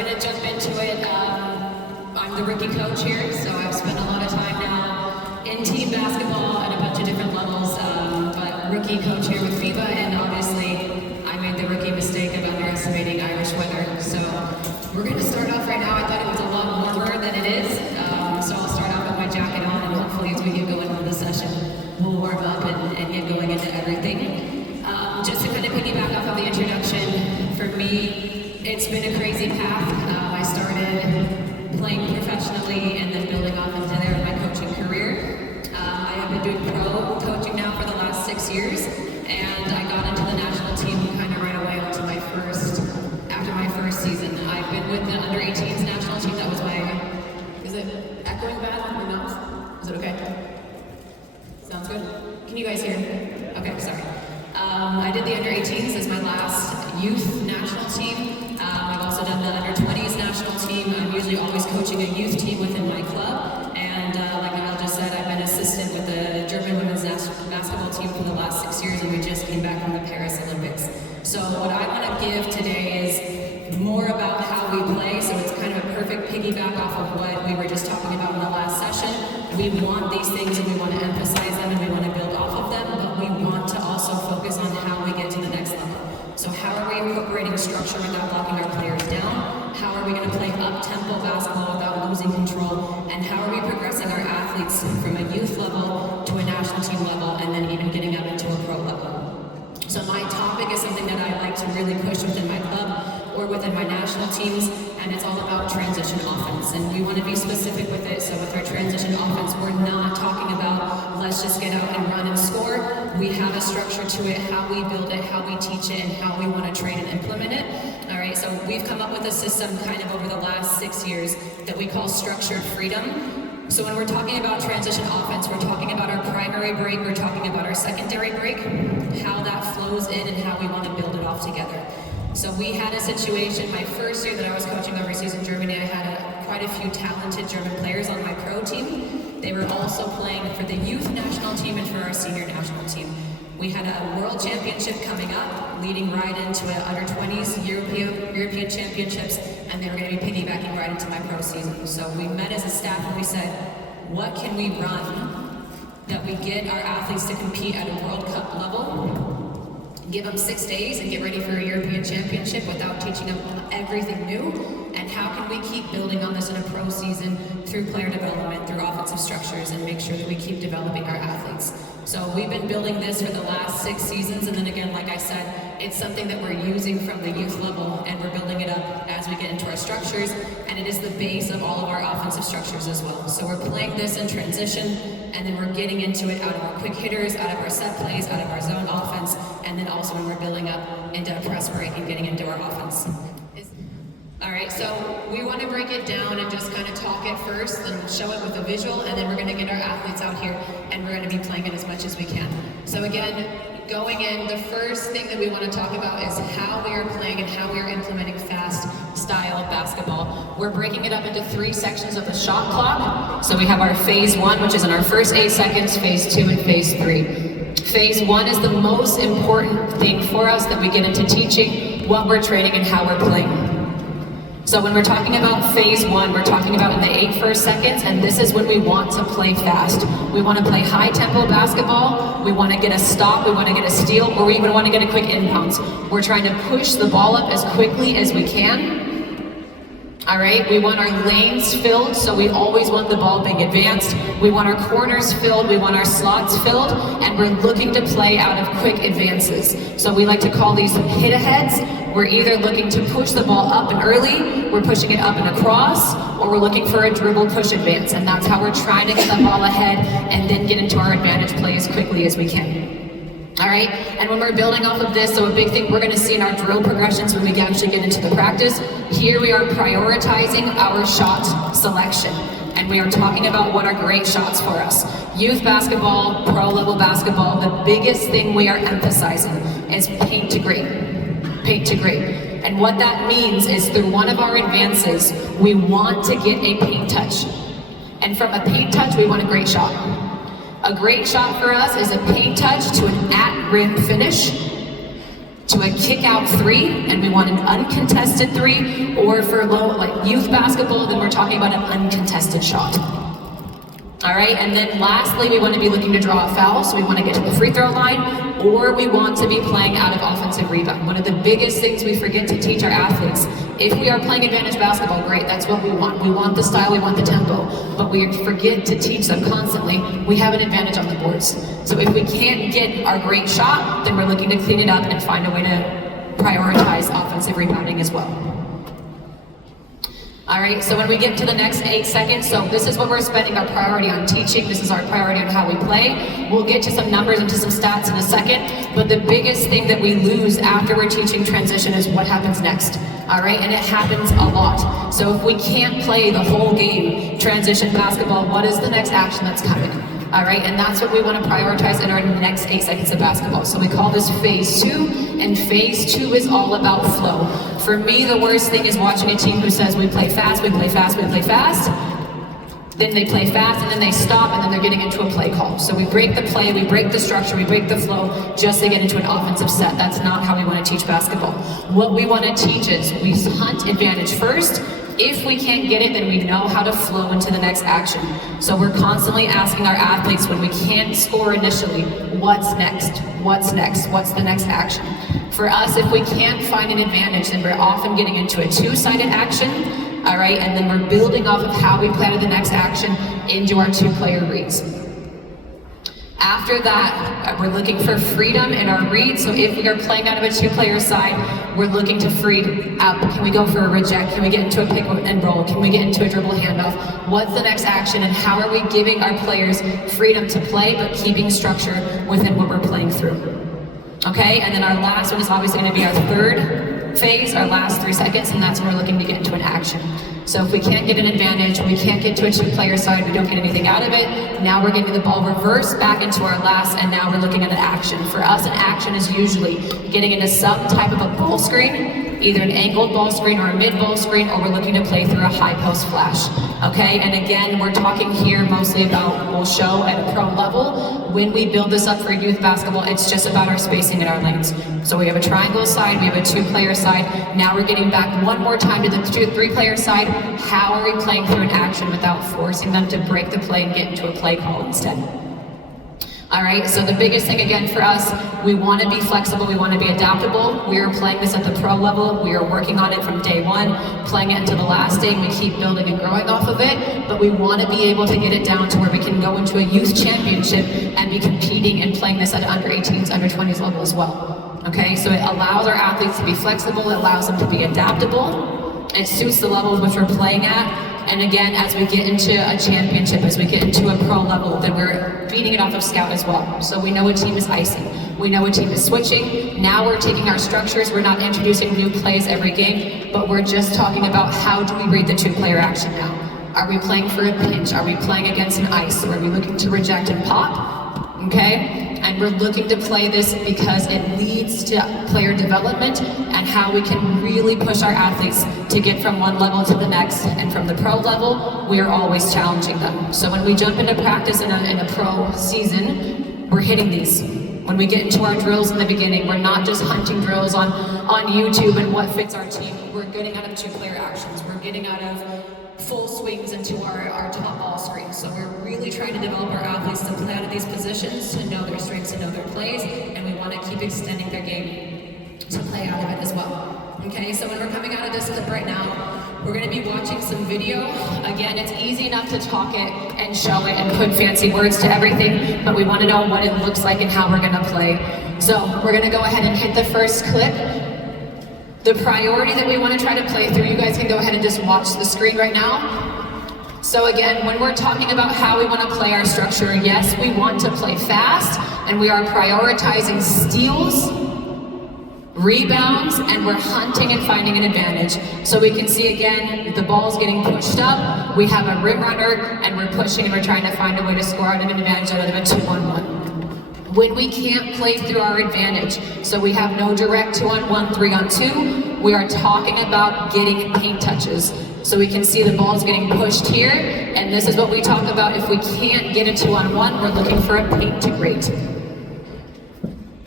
gonna jump into it. I'm the rookie coach here, so I've spent a lot of time now in team basketball at a bunch of different levels, but rookie coach here with FIBA, and obviously I made the rookie mistake of underestimating Irish weather. So we're gonna start off right now. I thought it was a lot warmer than it is, so I'll start off with my jacket on, and hopefully as we get going on the session, we'll warm up and get going into everything. Just to kind of piggyback off of the introduction, for me, it's been a crazy path. I started playing professionally and then building off into there in my coaching career. I have been doing pro coaching now for the last 6 years, and I got into the national team kind of right away after my first season. I've been with the under 18s national team. That was is it echoing bad or not? Is it okay? Sounds good? Can you guys hear? Okay, sorry. I did the under 18s as my last youth national team. I've also done the under 20s national team. I'm usually always coaching a youth team within my club. And like Niall just said, I've been assistant with the German women's basketball team for the last 6 years, and we just came back from the Paris Olympics. So what I want to give today is more about how we play. So it's kind of a perfect piggyback off of what we were just talking about in the last session. We want these things and we want to emphasize them and we want to build off of them, but we want to also focus on how we get to the next level. So how are we incorporating structure without locking our players down? How are we going to play up-tempo basketball without losing control? And how are we progressing our athletes from a youth level to a national team level and then even getting up into a pro level? So my topic is something that I like to really push within my club or within my national teams, and it's all about transition offense. And we want to be specific with it. So with our transition offense, we're not talking about let's just get out and run and score. We have a structure to it, how we build it, how we teach it, and how we want to train and implement it. All right, so we've come up with a system kind of over the last 6 years that we call structured freedom. So when we're talking about transition offense, we're talking about our primary break, we're talking about our secondary break, how that flows in and how we want to build it off together. So we had a situation, my first year that I was coaching overseas in Germany, I had quite a few talented German players on my pro team. They were also playing for the youth national team and for our senior national team. We had a world championship coming up, leading right into an under 20s European championships, and they were going to be piggybacking right into my pro season. So we met as a staff and we said, what can we run that we get our athletes to compete at a World Cup level? Give them 6 days and get ready for a European championship without teaching them everything new? And how can we keep building on this in a pro season through player development, through offensive structures, and make sure that we keep developing our athletes? So we've been building this for the last 6 seasons, and then again, like I said, it's something that we're using from the youth level, and we're building it up as we get into our structures, and it is the base of all of our offensive structures as well. So we're playing this in transition, and then we're getting into it out of our quick hitters, out of our set plays, out of our zone offense, and then also when we're building up into a press break and getting into our offense. All right, so we want to break it down and just kind of talk it first and show it with a visual, and then we're going to get our athletes out here and we're going to be playing it as much as we can. So again, going in, the first thing that we want to talk about is how we are playing and how we are implementing fast style basketball. We're breaking it up into 3 sections of the shot clock. So we have our phase 1, which is in our first 8 seconds, phase 2, and phase 3. Phase 1 is the most important thing for us that we get into teaching, what we're training, and how we're playing. So when we're talking about phase 1, we're talking about in the 8 first seconds, and this is when we want to play fast. We want to play high tempo basketball, we want to get a stop, we want to get a steal, or we even want to get a quick inbounds. We're trying to push the ball up as quickly as we can. All right, we want our lanes filled, so we always want the ball being advanced. We want our corners filled, we want our slots filled, and we're looking to play out of quick advances. So we like to call these hit-aheads. We're either looking to push the ball up and early, we're pushing it up and across, or we're looking for a dribble push advance, and that's how we're trying to get the ball ahead and then get into our advantage play as quickly as we can. All right, and when we're building off of this, so a big thing we're going to see in our drill progressions when we actually get into the practice, here we are prioritizing our shot selection. And we are talking about what are great shots for us. Youth basketball, pro level basketball, the biggest thing we are emphasizing is paint to grade. Paint to grade. And what that means is through one of our advances, we want to get a paint touch. And from a paint touch, we want a great shot. A great shot for us is a paint touch to an at-rim finish to a kick out three, and we want an uncontested three, or for low, like youth basketball, then we're talking about an uncontested shot. All right, and then lastly, we want to be looking to draw a foul, so we want to get to the free throw line, or we want to be playing out of offensive rebound. One of the biggest things we forget to teach our athletes, if we are playing advantage basketball, great, that's what we want. We want the style, we want the tempo, but we forget to teach them constantly, we have an advantage on the boards. So if we can't get our great shot, then we're looking to clean it up and find a way to prioritize offensive rebounding as well. All right, so when we get to the next 8 seconds, so this is what we're spending our priority on teaching. This is our priority on how we play. We'll get to some numbers and to some stats in a second, but the biggest thing that we lose after we're teaching transition is what happens next. All right, and it happens a lot. So if we can't play the whole game, transition basketball, what is the next action that's coming? All right, and that's what we want to prioritize in our next 8 seconds of basketball. So we call this phase 2, and phase 2 is all about flow. For me, the worst thing is watching a team who says we play fast, we play fast, we play fast. Then they play fast, and then they stop, and then they're getting into a play call. So we break the play, we break the structure, we break the flow, just to get into an offensive set. That's not how we want to teach basketball. What we want to teach is we hunt advantage first. If we can't get it, then we know how to flow into the next action. So we're constantly asking our athletes when we can't score initially, what's next? What's next? What's the next action? For us, if we can't find an advantage, then we're often getting into a two-sided action, all right? And then we're building off of how we play to the next action into our two-player reads. After that, we're looking for freedom in our read. So if we are playing out of a two-player side, we're looking to free up. Can we go for a reject? Can we get into a pick and roll? Can we get into a dribble handoff? What's the next action, and how are we giving our players freedom to play, but keeping structure within what we're playing through? Okay, and then our last one is obviously going to be our third phase, our last 3 seconds, and that's when we're looking to get into an action. So if we can't get an advantage, we can't get to a two-player side, we don't get anything out of it, now we're getting the ball reversed back into our last, and now we're looking at an action. For us, an action is usually getting into some type of a ball screen, either an angled ball screen or a mid ball screen, or we're looking to play through a high post flash. Okay, and again, we're talking here mostly about, we'll show at a pro level. When we build this up for youth basketball, it's just about our spacing in our lanes. So we have a triangle side, we have a two-player side. Now we're getting back one more time to the three-player side. How are we playing through an action without forcing them to break the play and get into a play call instead? All right, so the biggest thing again for us, we want to be flexible, we want to be adaptable. We are playing this at the pro level, we are working on it from day one, playing it until the last day, and we keep building and growing off of it, but we want to be able to get it down to where we can go into a youth championship and be competing and playing this at under 18s, under 20s level as well. Okay, so it allows our athletes to be flexible, it allows them to be adaptable, it suits the levels which we're playing at. And again, as we get into a championship, as we get into a pro level, then we're feeding it off of scout as well. So we know a team is icing, we know a team is switching. Now we're taking our structures, we're not introducing new plays every game, but we're just talking about how do we read the two-player action now. Are we playing for a pinch? Are we playing against an ice? Or are we looking to reject and pop? Okay? And we're looking to play this because it leads to player development and how we can really push our athletes to get from one level to the next. And from the pro level, we are always challenging them. So when we jump into practice in a pro season, we're hitting these. When we get into our drills in the beginning, we're not just hunting drills on YouTube and what fits our team. We're getting out of two-player actions. We're getting out of full swings into our top ball screens. So we're really trying to develop our athletes to play out of these positions, to know their strengths, to know their plays, and we want to keep extending their game to play out of it as well. Okay, so when we're coming out of this clip right now, we're going to be watching some video. Again, it's easy enough to talk it and show it and put fancy words to everything, but we want to know what it looks like and how we're going to play. So we're going to go ahead and hit the first clip. The priority that we want to try to play through, you guys can go ahead and just watch the screen right now. So again, when we're talking about how we want to play our structure, yes, we want to play fast, and we are prioritizing steals, rebounds, and we're hunting and finding an advantage. So we can see again, the ball's getting pushed up, we have a rim runner, and we're pushing and we're trying to find a way to score out of an advantage out of a 2-on-1. When we can't play through our advantage, so we have no direct 2-on-1, 3-on-2, we are talking about getting paint touches. So we can see the ball's getting pushed here, and this is what we talk about. If we can't get a 2-on-1, we're looking for a paint to great.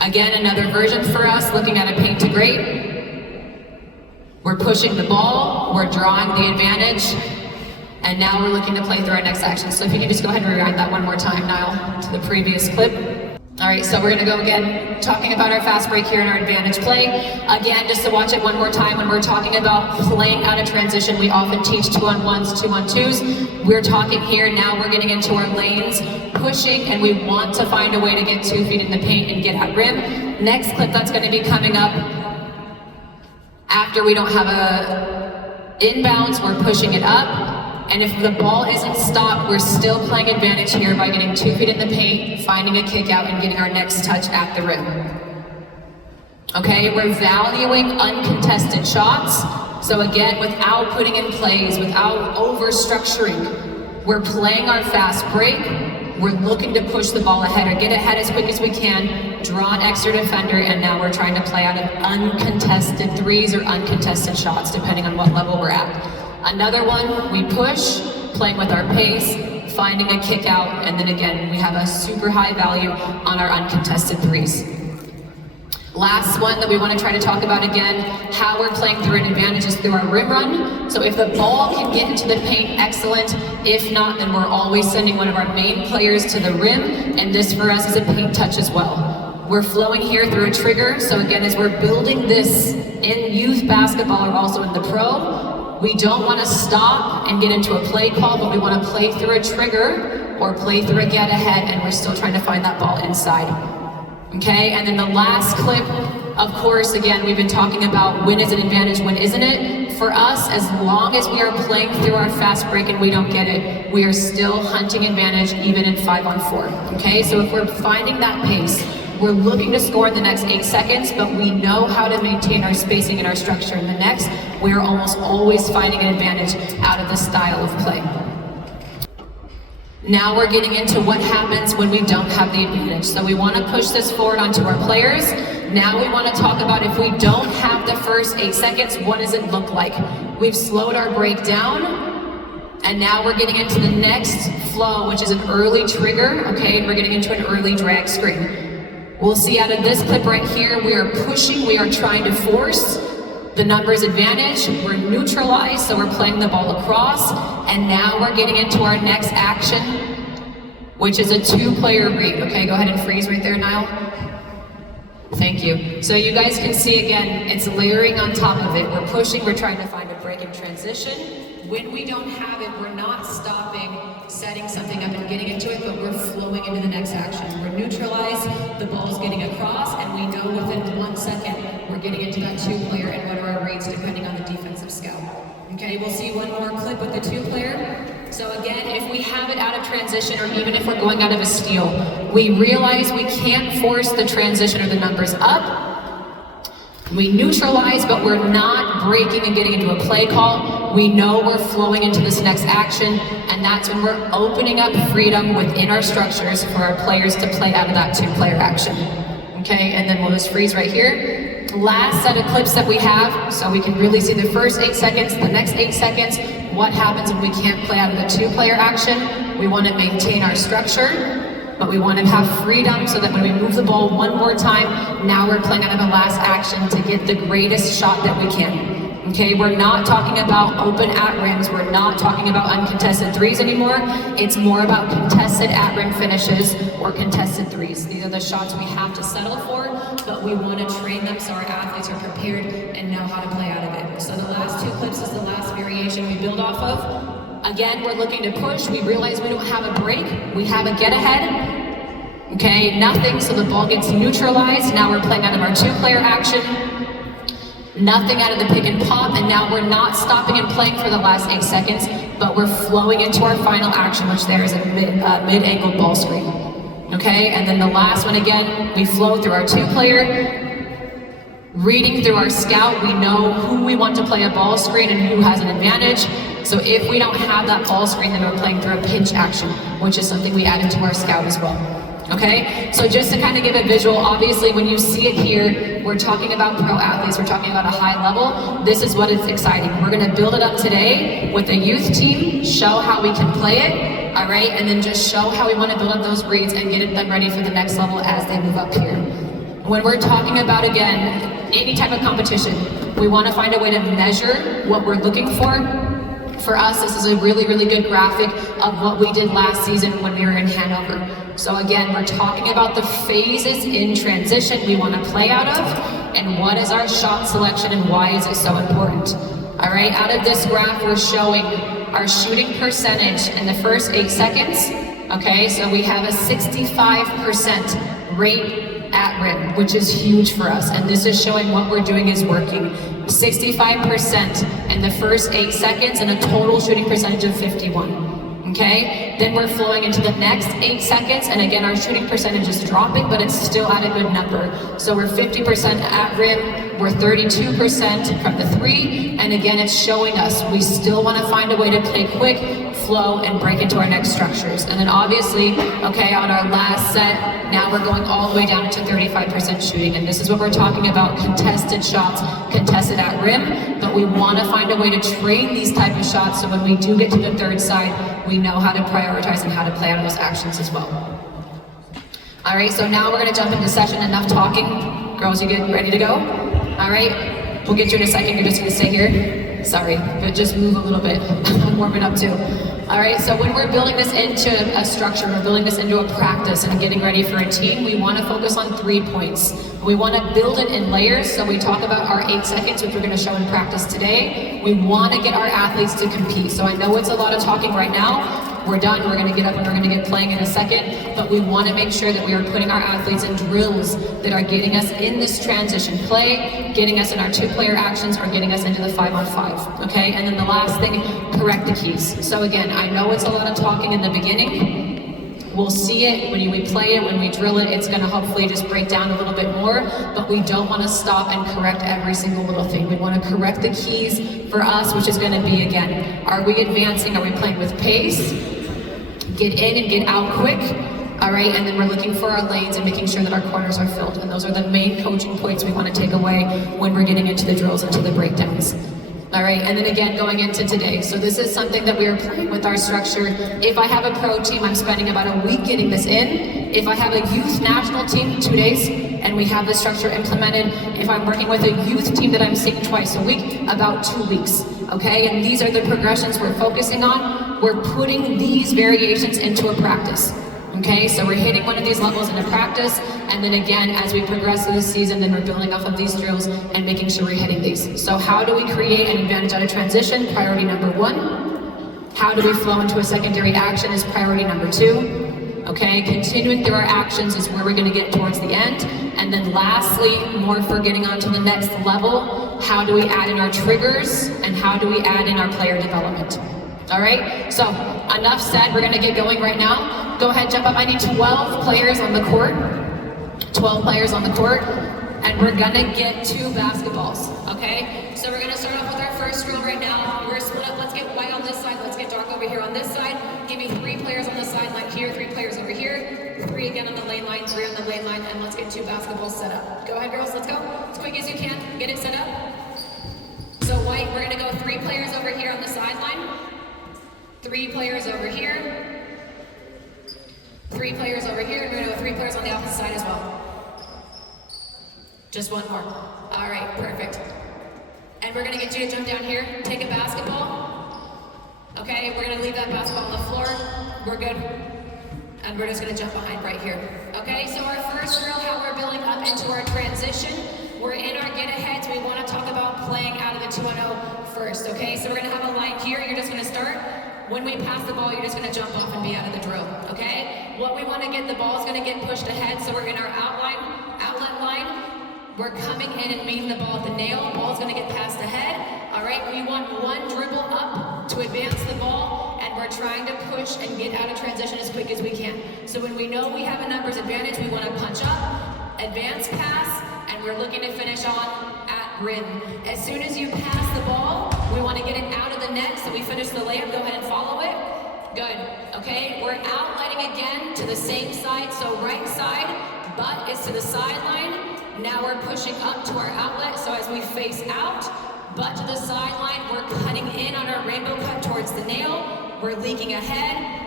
Again, another version for us, looking at a paint to great. We're pushing the ball, we're drawing the advantage, and now we're looking to play through our next action. So if you can just go ahead and rewind that one more time, Niall, to the previous clip. All right, so we're gonna go again, talking about our fast break here and our advantage play. Again, just to watch it one more time, when we're talking about playing out of transition, we often teach 2-on-1s, 2-on-2s. We're talking here, now we're getting into our lanes, pushing, and we want to find a way to get 2 feet in the paint and get at rim. Next clip that's gonna be coming up, after we don't have a inbounds, we're pushing it up. And if the ball isn't stopped, we're still playing advantage here by getting 2 feet in the paint, finding a kick out, and getting our next touch at the rim. Okay, we're valuing uncontested shots. So again, without putting in plays, without over-structuring, we're playing our fast break. We're looking to push the ball ahead or get ahead as quick as we can, draw an extra defender, and now we're trying to play out of uncontested threes or uncontested shots, depending on what level we're at. Another one, we push, playing with our pace, finding a kick out, and then again, we have a super high value on our uncontested threes. Last one that we want to try to talk about again, how we're playing through an advantage is through our rim run. So if the ball can get into the paint, excellent. If not, then we're always sending one of our main players to the rim, and this for us is a paint touch as well. We're flowing here through a trigger, so again, as we're building this in youth basketball or also in the pro, we don't want to stop and get into a play call, but we want to play through a trigger or play through a get ahead, and we're still trying to find that ball inside. Okay, and then the last clip, of course, again, we've been talking about when is an advantage, when isn't it? For us, as long as we are playing through our fast break and we don't get it, we are still hunting advantage even in 5-on-4. Okay, so if we're finding that pace, we're looking to score in the next 8 seconds, but we know how to maintain our spacing and our structure in the next. We're almost always finding an advantage out of this style of play. Now we're getting into what happens when we don't have the advantage. So we want to push this forward onto our players. Now we want to talk about if we don't have the first 8 seconds, what does it look like? We've slowed our break down, and now we're getting into the next flow, which is an early trigger, okay? And we're getting into an early drag screen. We'll see out of this clip right here, we are pushing, we are trying to force the numbers advantage, we're neutralized, so we're playing the ball across, and now we're getting into our next action, which is a 2-player read. Okay, go ahead and freeze right there, Niall. Thank you. So you guys can see again, it's layering on top of it. We're pushing, we're trying to find a break in transition. When we don't have it, we're not stopping, setting something up and getting into it, but we're flowing into the next action. We're neutralized, the ball's getting across, and we know within 1 second, we're getting into that 2-player and what are our reads depending on the defensive scout. Okay, we'll see one more clip with the 2-player. So again, if we have it out of transition or even if we're going out of a steal, we realize we can't force the transition or the numbers up. We neutralize, but we're not breaking and getting into a play call. We know we're flowing into this next action, and that's when we're opening up freedom within our structures for our players to play out of that 2-player action. Okay, and then we'll just freeze right here. Last set of clips that we have, so we can really see the first 8 seconds, the next 8 seconds, what happens when we can't play out of the 2-player action. We want to maintain our structure, but we want to have freedom so that when we move the ball one more time, now we're playing out of the last action to get the greatest shot that we can. Okay, we're not talking about open at rims, we're not talking about uncontested threes anymore. It's more about contested at rim finishes or contested threes. These are the shots we have to settle for, but we want to train them so our athletes are prepared and know how to play out of it. So the last 2 clips is the last variation we build off of. Again, we're looking to push. We realize we don't have a break. We have a get ahead. Okay, nothing, so the ball gets neutralized. Now we're playing out of our 2-player action. Nothing out of the pick and pop, and now we're not stopping and playing for the last 8 seconds, but we're flowing into our final action, which there is a mid-angled ball screen. Okay, and then the last one again, we flow through our 2-player. Reading through our scout, we know who we want to play a ball screen and who has an advantage. So if we don't have that ball screen, then we're playing through a pinch action, which is something we added to our scout as well. Okay, so just to kind of give a visual, obviously when you see it here, we're talking about pro athletes, we're talking about a high level. This is what is exciting. We're gonna build it up today with a youth team, show how we can play it, all right, and then just show how we wanna build up those reads and get them ready for the next level as they move up here. When we're talking about, again, any type of competition, we want to find a way to measure what we're looking for. For us, this is a really, really good graphic of what we did last season when we were in Hanover. So again, we're talking about the phases in transition we want to play out of, and what is our shot selection and why is it so important. All right, out of this graph, we're showing our shooting percentage in the first 8 seconds. Okay, so we have a 65% rate at rim, which is huge for us, and this is showing what we're doing is working. 65% in the first 8 seconds and a total shooting percentage of 51. Okay, then we're flowing into the next 8 seconds, and again our shooting percentage is dropping, but it's still at a good number. So we're 50% at rim, we're 32% from the 3, and again it's showing us we still want to find a way to play quick, flow, and break into our next structures. And then obviously, okay, on our last set, now we're going all the way down to 35% shooting, and this is what we're talking about, contested shots, contested at rim, but we want to find a way to train these type of shots so when we do get to the third side, we know how to prioritize and how to play out those actions as well. All right, so now we're gonna jump into session. Enough talking. Girls, you get ready to go? All right, we'll get you in a second. You're just gonna stay here. Sorry, but just move a little bit. I'm warming up too. All right, so when we're building this into a structure, we're building this into a practice and getting ready for a team, we wanna focus on 3 points. We wanna build it in layers, so we talk about our 8 seconds, which we're gonna show in practice today. We wanna get our athletes to compete. So I know it's a lot of talking right now. We're done, we're gonna get up and we're gonna get playing in a second, but we wanna make sure that we are putting our athletes in drills that are getting us in this transition play, getting us in our 2-player actions, or getting us into the 5-on-5, okay? And then the last thing, correct the keys. So again, I know it's a lot of talking in the beginning. We'll see it when we play it, when we drill it, it's gonna hopefully just break down a little bit more, but we don't wanna stop and correct every single little thing. We wanna correct the keys for us, which is gonna be, again, are we advancing, are we playing with pace? Get in and get out quick, all right, and then we're looking for our lanes and making sure that our corners are filled, and those are the main coaching points we want to take away when we're getting into the drills, into the breakdowns. All right, and then again, going into today. So this is something that we are playing with our structure. If I have a pro team, I'm spending about a week getting this in. If I have a youth national team, 2 days, and we have the structure implemented. If I'm working with a youth team that I'm seeing twice a week, about 2 weeks, okay? And these are the progressions we're focusing on. We're putting these variations into a practice. Okay, so we're hitting one of these levels in a practice, and then again, as we progress through the season, then we're building off of these drills and making sure we're hitting these. So how do we create an advantage out of transition? Priority number 1. How do we flow into a secondary action is priority number 2. Okay, continuing through our actions is where we're gonna get towards the end. And then lastly, more for getting on to the next level, how do we add in our triggers and how do we add in our player development? All right, so enough said, we're gonna get going right now. Go ahead, jump up. I need 12 players on the court. 12 players on the court, and we're gonna get 2 basketballs, okay? So we're gonna start off with our first drill right now. We're gonna split up, let's get white on this side, let's get dark over here on this side. Give me 3 players on the sideline here, 3 players over here, 3 again on the lane line, 3 on the lane line, and let's get 2 basketballs set up. Go ahead, girls, let's go. As quick as you can, get it set up. So white, we're gonna go 3 players over here on the sideline, 3 players over here, 3 players over here, and we're gonna go 3 players on the opposite side as well. Just 1 more. All right, perfect. And we're gonna get you to jump down here, take a basketball. Okay, we're gonna leave that basketball on the floor. We're good. And we're just gonna jump behind right here. Okay, so our first drill, how we're building up into our transition. We're in our get-aheads. We wanna talk about playing out of the 2-on-0 first, okay? So we're gonna have a line here. You're just gonna start. When we pass the ball, you're just gonna jump off and be out of the drill, okay? What we wanna get, the ball's gonna get pushed ahead, so we're in our outlet line. We're coming in and meeting the ball at the nail. Ball's gonna get passed ahead, all right? We want 1 dribble up to advance the ball, and we're trying to push and get out of transition as quick as we can. So when we know we have a numbers advantage, we wanna punch up, advance pass, and we're looking to finish on at rim. As soon as you pass the ball, we want to get it out of the net, so we finish the layup. Go ahead and follow it. Good. Okay, we're outletting again to the same side, so right side, butt is to the sideline. Now we're pushing up to our outlet, so as we face out, butt to the sideline, we're cutting in on our rainbow cut towards the nail. We're leaking ahead,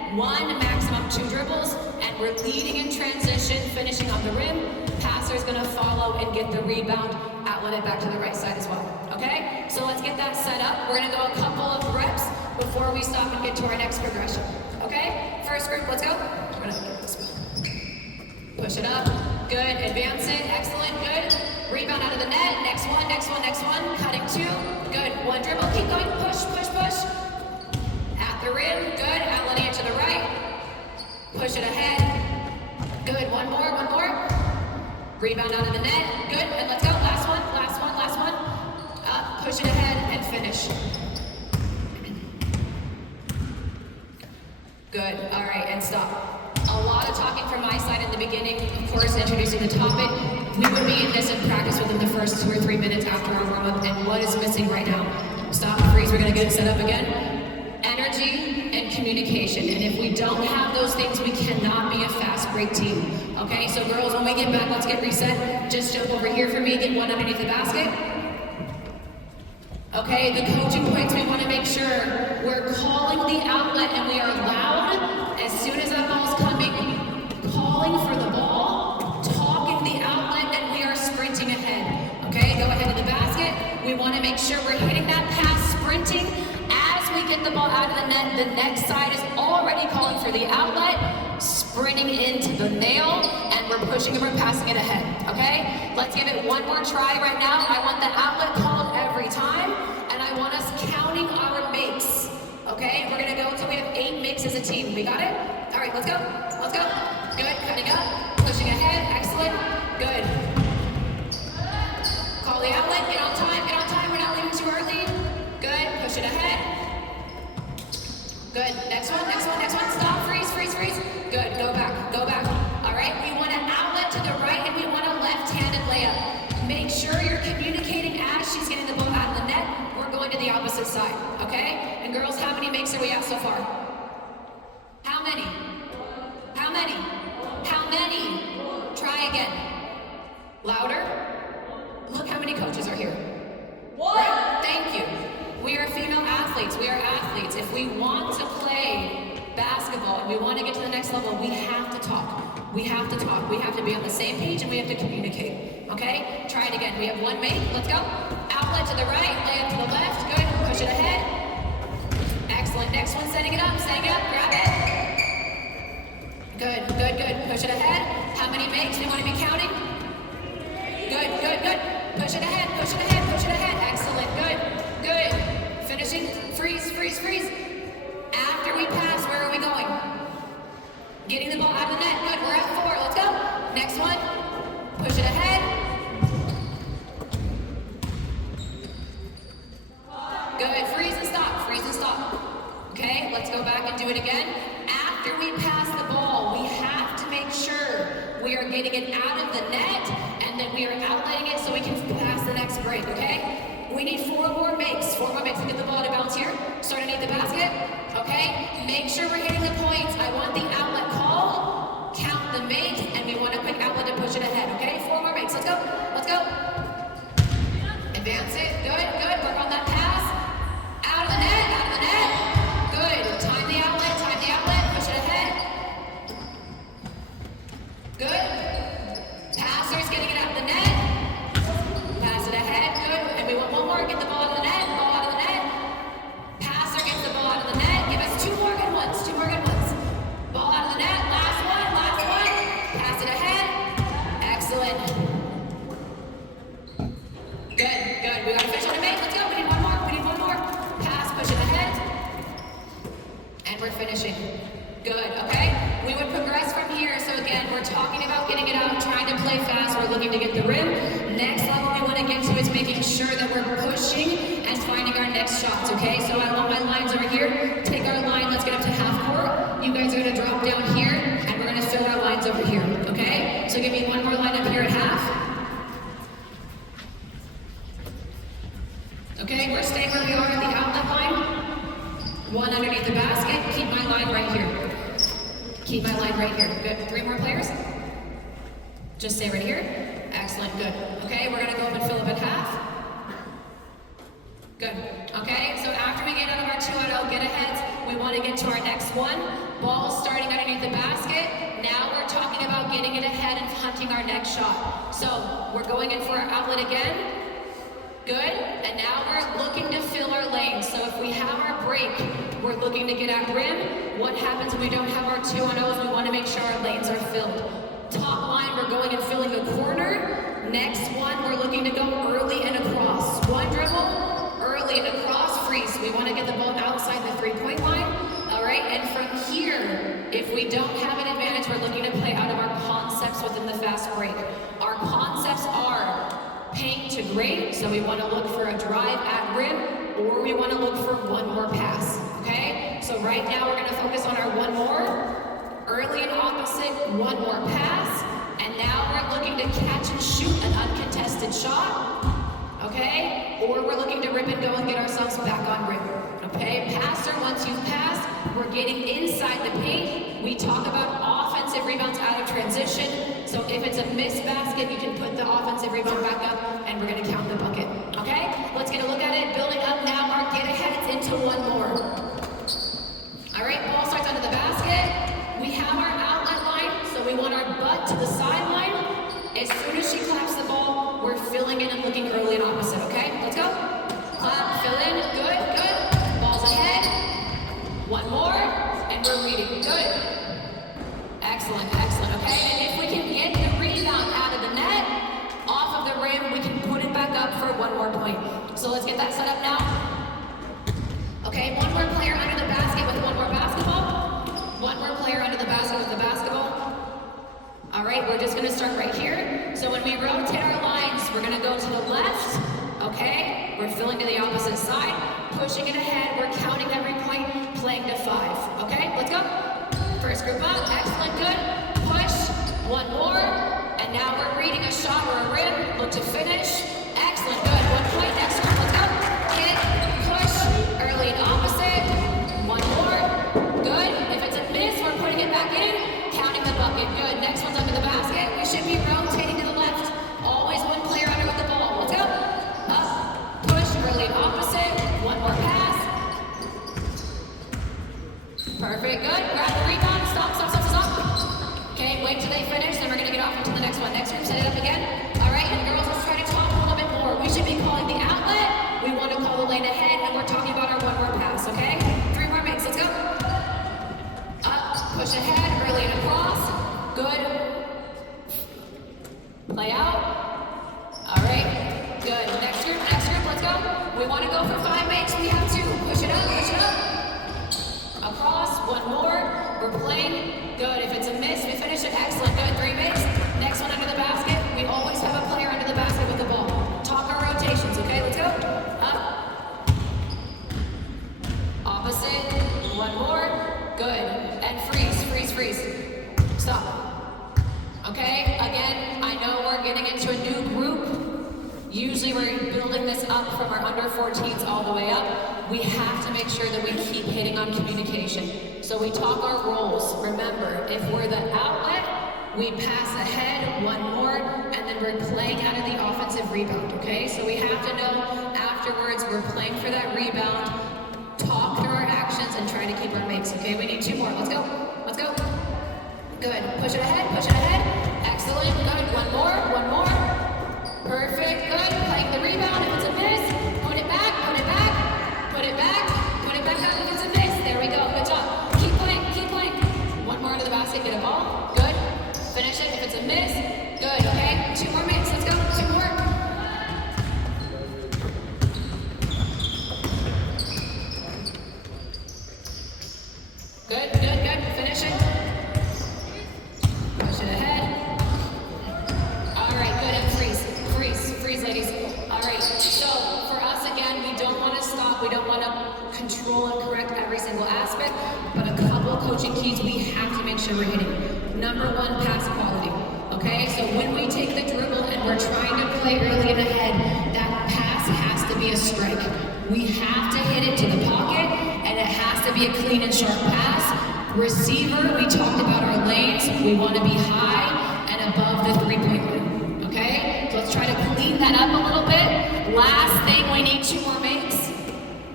1, maximum 2 dribbles, and we're leading in transition, finishing on the rim. Passer's gonna follow and get the rebound, outlet it back to the right side as well, okay? So let's get that set up. We're gonna go a couple of reps before we stop and get to our next progression, okay? First group, let's go. We're gonna get this one. Push it up, good, advance it, excellent, good. Rebound out of the net, next one, next one, next one, cutting 2, good. 1 dribble, keep going, push, push, push. At the rim, good, outletting it to the right. Push it ahead, good, one more. Rebound out of the net, good, and let's go, last one. Up, push it ahead, and finish. Good, all right, and stop. A lot of talking from my side in the beginning, of course, introducing the topic. We would be in this in practice within the first 2 or 3 minutes after our warm-up, and what is missing right now? Stop and freeze, we're gonna get it set up again. Energy and communication, and if we don't have those things, we cannot be a fast break team. Okay, so girls, when we get back, let's get reset. Just jump over here for me, get one underneath the basket. Okay, the coaching points, we want to make sure we're calling the outlet and we are loud as soon as that ball's coming, calling for the ball, talking the outlet, and we are sprinting ahead. Okay, go ahead to the basket. We want to make sure we're hitting that pass, sprinting. As we get the ball out of the net, the next side is already calling for the outlet, sprinting into the nail, and we're pushing and we're passing it ahead, okay? Let's give it one more try right now. I want the outlet called every time, and I want us counting our makes, okay? We're gonna go until we have 8 makes as a team. We got it? All right, let's go. Good, cutting up, pushing ahead, excellent, good. Call the outlet, get on time, we're not leaving too early. Good, push it ahead. Good, next one, stop, freeze. Good, go back. All right, we want an outlet to the right and we want a left-handed layup. Make sure you're communicating as she's getting the ball out of the net. We're going to the opposite side, okay? And girls, how many makes are we at so far? How many? Try again. Louder. Look how many coaches are here. 1. Right. Thank you. We are female athletes. If we want to play basketball and we want to get to the next level, we have to talk. We have to be on the same page and we have to communicate. Okay? Try it again. We have 1 make. Let's go. Outlet to the right, layup to the left. Good. Push it ahead. Excellent. Next one, setting it up. Grab it. Good. Push it ahead. How many makes? We want to be counting. Good. Push it ahead. Excellent. Good. Finishing. Freeze. After we pass, where are we going? Getting the ball out of the net. Good. We're at 4. Let's go. Next one. Push it ahead. Good. Freeze and stop. Okay, let's go back and do it again. After we pass the ball, we have to make sure we are getting it out of the net and that we are outletting it so we can pass the next break, okay? We need 4 more makes to get the ball to bounce here. Start underneath the basket, okay? Make sure we're hitting the points. I want the outlet call, count the makes, and we want a quick outlet to push it ahead, okay? 4 more makes, let's go. Advance it, good, work on that pass. Out of the net, good. Time the outlet, push it ahead. Good. Passer's getting it out of the net. Pass it ahead, good. And we want 1 more, get the ball out of the net, Passer gets the ball out of the net. Give us 2 more good ones. Ball out of the net, last one. Pass it ahead. Excellent. Good. We gotta finish on a make. Let's go. We need 1 more. Pass, push it ahead. And we're finishing. Good, okay? We would progress from here. So again, we're talking about getting it out, trying to play fast. We're looking to get the rim. Next level we want to get to is making sure that we're pushing and finding our next shots, okay? So I want my lines over here. Take our line, let's get up to half court. You guys are gonna drop down here, and we're gonna fill our lines over here, okay? So give me 1 more line up here at half. Okay, we're staying where we are at the outlet line. 1 underneath the basket. Keep my line right here. Good. 3 more players. Just stay right here. Excellent, good. Okay, we're gonna go up and fill up at half. Good. Okay, so after we get out of our 2-0 get aheads, we want to get to our next one. Ball starting underneath the basket. Now we're talking about getting it ahead and hunting our next shot. So we're going in for our outlet again. Good. And now we're looking to fill our lane. So if we have our break, we're looking to get at rim. What happens when we don't have our 2-on-0s? We want to make sure our lanes are filled. Top line, we're going and filling the corner. Next one, we're looking to go early and across. One dribble, early and across, freeze. We want to get the ball outside the three-point line. All right, and from here, if we don't have an advantage, we're looking to play out of our concepts within the fast break. Our concepts are paint to great, so we want to look for a drive at rim, or we want to look for one more pass, okay? So right now, we're going to focus on our one more. Early and opposite, one more pass, and now we're looking to catch and shoot an uncontested shot, okay? Or we're looking to rip and go and get ourselves back on rim, okay? Passer, once you've passed, we're getting inside the paint. We talk about offensive rebounds out of transition, so if it's a missed basket, you can put the offensive rebound back up, and we're gonna count the bucket, okay? Let's get a look at it, building up now, our get-aheads into one more. All right, ball starts under the basket. We have our outlet line, so we want our butt to the sideline. As soon as she claps the ball, we're filling in and looking early and opposite, okay? Let's go. Clap, fill in, good, good. Ball's ahead. One more, and we're reading, good. Excellent, excellent, okay? And if we can get the rebound out of the net, off of the rim, we can put it back up for one more point. So let's get that set up now. Okay, one more player under the basket with one more basketball. One more player under the basket with the basketball. All right, we're just gonna start right here. So when we rotate our lines, we're gonna go to the left, okay? We're filling to the opposite side, pushing it ahead, we're counting every point, playing to 5, okay? Let's go. First group up, excellent, good. Push, one more, and now we're reading a shot or a rim, look to finish. Excellent, good, 1 point, next group, let's go. Hit, push, early and opposite, one more, good. If it's a miss, we're putting it back in, counting the bucket, good. Next one's under the basket, we should be rotating to the left. Always one player under with the ball, let's go. Up, push, early and opposite, one more pass. Perfect, good, grab the rebound, stop, stop, stop, stop. Okay, wait till they finish, then we're gonna get off into the next one. Next group, set it up again. All right, and girls, let's try to talk a little bit more. We should be calling the outlet, we want to call the lane ahead, and we're talking about our one more pass, okay? 3 more makes, let's go. Push ahead, early and across. Good. Play out. All right. Good. Next group, let's go. We want to go for 5 makes. We have 2. Push it up, push it up. Across, one more. We're playing. Good. If it's a miss, we finish it. Excellent. Good. 3 makes. Next one under the basket. We always have a player under the basket with the ball. Talk our rotations, okay? Let's go. Up. Opposite. One more. Good. And freeze, freeze, freeze. Stop. Okay, again, I know we're getting into a new group. Usually we're building this up from our under 14s all the way up. We have to make sure that we keep hitting on communication. So we talk our roles. Remember, if we're the outlet, we pass ahead, one more, and then we're playing out of the offensive rebound, okay? So we have to know afterwards we're playing for that rebound, talk through our actions, and try to keep our makes, okay? We need 2 more, let's go, let's go. Good, push it ahead, excellent, good, one more. Perfect, good, playing the rebound, if it's a miss, put it back, put it back, put it back, put it back up if it's a miss, there we go, good job. Keep playing, one more into the basket, get a ball, good, finish it, if it's a miss, good, okay, 2 more makes, let's go, 2 more. Good, finish it. Push it ahead. All right, good, and freeze, ladies. All right, so for us, again, we don't want to stop. We don't want to control and correct every single aspect, but a couple coaching keys we have to make sure we're hitting. Number 1, pass quality, okay? So when we take the dribble and we're trying to play early and ahead, that pass has to be a strike. We have to hit it to the pocket, and it has to be a clean and sharp pass. Receiver, we talked about our lanes. We want to be high and above the 3-point line, okay? So let's try to clean that up a little bit. Last thing, we need 2 more makes.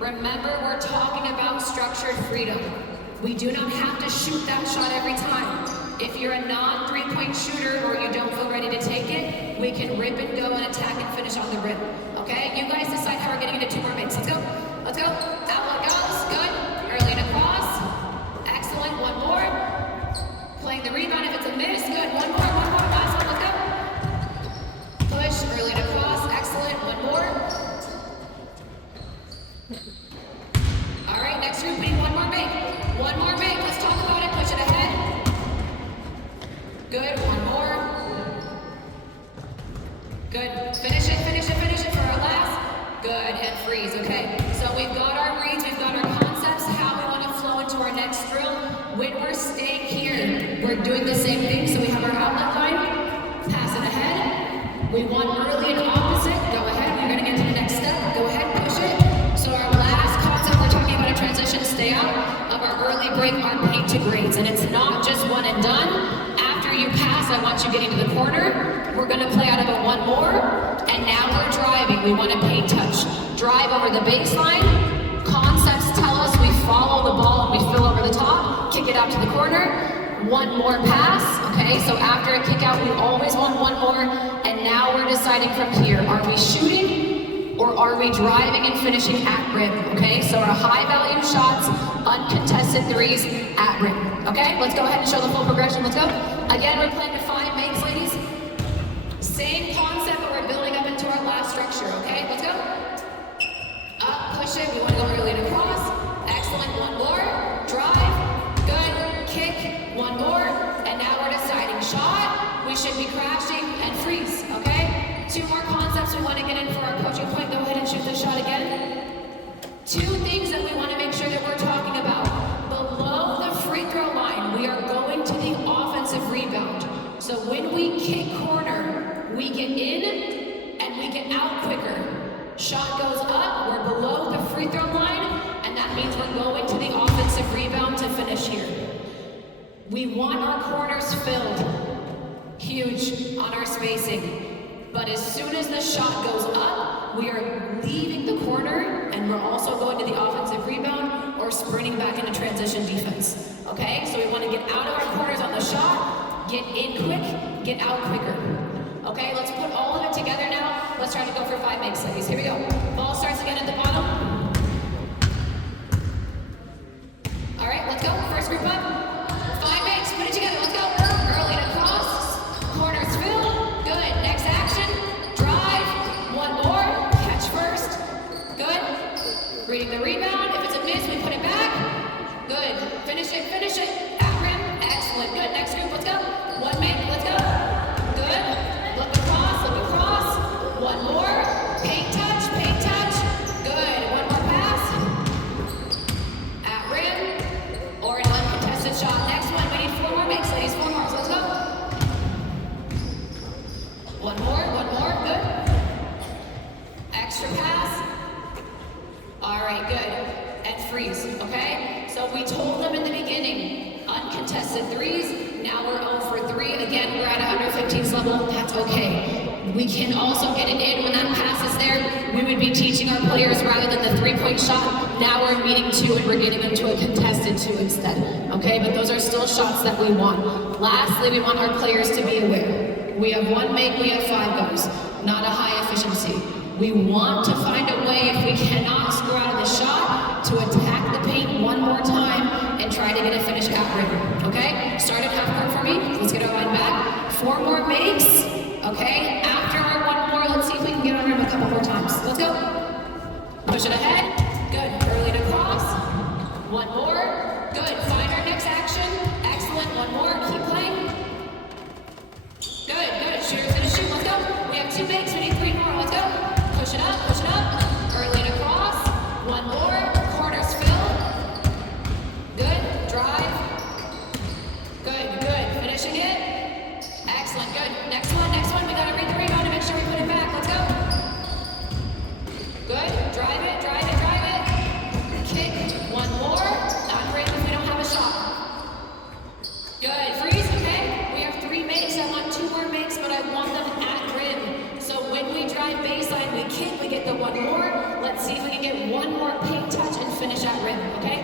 Remember, we're talking about structured freedom. We do not have to shoot that shot every time. If you're a non-3-point shooter or you don't feel ready to take it, we can rip and go and attack and finish on the rim. Okay? You guys decide how we're getting into 2 more makes. Let's go. Let's go. Outlet goes. Good. Early and across. Excellent. 1 more. Playing the rebound. If it's a miss, good. 1 more. 1 more. Last one. Let's go. Push. Early and across. Excellent. 1 more. All right. Next group, we need 1 more make. 1 more make. Let's talk about it. Push it ahead. Good. 1 more. Good. Finish it, finish it, finish it for our last. Good. And freeze. Okay. So we've got our reads, we've got our concepts, how we want to flow into our next drill. When we're staying here, we're doing the same thing. So we have our outlet line. Pass it ahead. We want early and opposite. Go ahead. We're going to get to the next step. Go ahead. Push it. So our last concept, we're talking about a transition. Stay out of our early break, our paint to grades. And it's not just one and done. You pass, I want you getting to the corner. We're going to play out of a 1 more, and now we're driving. We want to paint touch. Drive over the baseline. Concepts tell us we follow the ball and we fill over the top. Kick it out to the corner. 1 more pass. Okay, so after a kick out, we always want 1 more, and now we're deciding from here. Are we shooting or are we driving and finishing at rim? Okay, so our high value shots, uncontested threes at rim. Okay, let's go ahead and show the full progression. Let's go. Again, we're playing to 5 makes, ladies. Same concept, but we're building up into our last structure, okay? Let's go. Up, push it. We want to go early and across. Excellent. 1 more. Drive. Good. Kick. 1 more. And now we're deciding shot. We should be crashing and freeze, okay? 2 more concepts we want to get in for our coaching point. Go ahead and shoot the shot again. 2 things that we want to make sure that we're talking about. Below the free throw line, we are going to the offensive rebound. So when we kick corner, we get in and we get out quicker. Shot goes up, we're below the free throw line, and that means we're going to the offensive rebound to finish here. We want our corners filled. Huge on our spacing. But as soon as the shot goes up, we are leaving the corner and we're also going to the offensive rebound or sprinting back into transition defense. Okay, so we want to get out of our corners on the shot, get in quick, get out quicker. Okay, let's put all of it together now. Let's try to go for 5 makes, ladies. Here we go. Ball starts again at the bottom. All right, let's go. First group up. 5 makes, put it together. Let's go. Early and across. Corners filled. Good. Next action. Drive. 1 more. Catch first. Good. Reading the rebound. If it's a miss, we put it back. Good. Finish it. Finish it. At rim. Excellent. Good. Next group. Let's go. 1 make. Let's go. Good. Look across. Look across. 1 more. Paint touch. Paint touch. Good. 1 more pass. At rim. Or an uncontested shot. Next one. We need 4 more makes, ladies. 4 more. So let's go. 1 more. 1 more. Good. Extra pass. All right. Good. And freeze. Okay. So we told them in the beginning, uncontested threes. Now we're 0 for 3. Again, we're at 115's level. That's okay. We can also get it in when that pass is there. We would be teaching our players rather than the 3-point shot. Now we're meeting 2 and we're getting into a contested 2 instead. Okay, but those are still shots that we want. Lastly, we want our players to be aware. We have 1 make, we have 5 goes. Not a high efficiency. We want to find a way, if we cannot score out of the shot, to attack the paint 1 more time and try to get a finish at rim. Okay? Start at half court for me. Let's get our line back. 4 more makes. Okay? After our 1 more, let's see if we can get on rim a couple more times. Let's go. Push it ahead. Good. Early and across. 1 more. Good. Find our next action. Excellent. 1 more. Keep playing. Good. Good. Shooter's gonna shoot. Let's go. We have 2 makes. We need 3 more. Let's go. Push it up. Push it up. Early and across. 1 more. Corners filled. Good. Drive. Good. Good. Finishing it. Excellent. Good. Next one. Next one. We gotta read the rebound to make sure we put it back. Let's go. Good. Drive it. Drive it. Drive it. Kick. 1 more. Not great if we don't have a shot. Good. Freeze. Okay. We have 3 makes. I want 2 more makes, but I want them at rim. So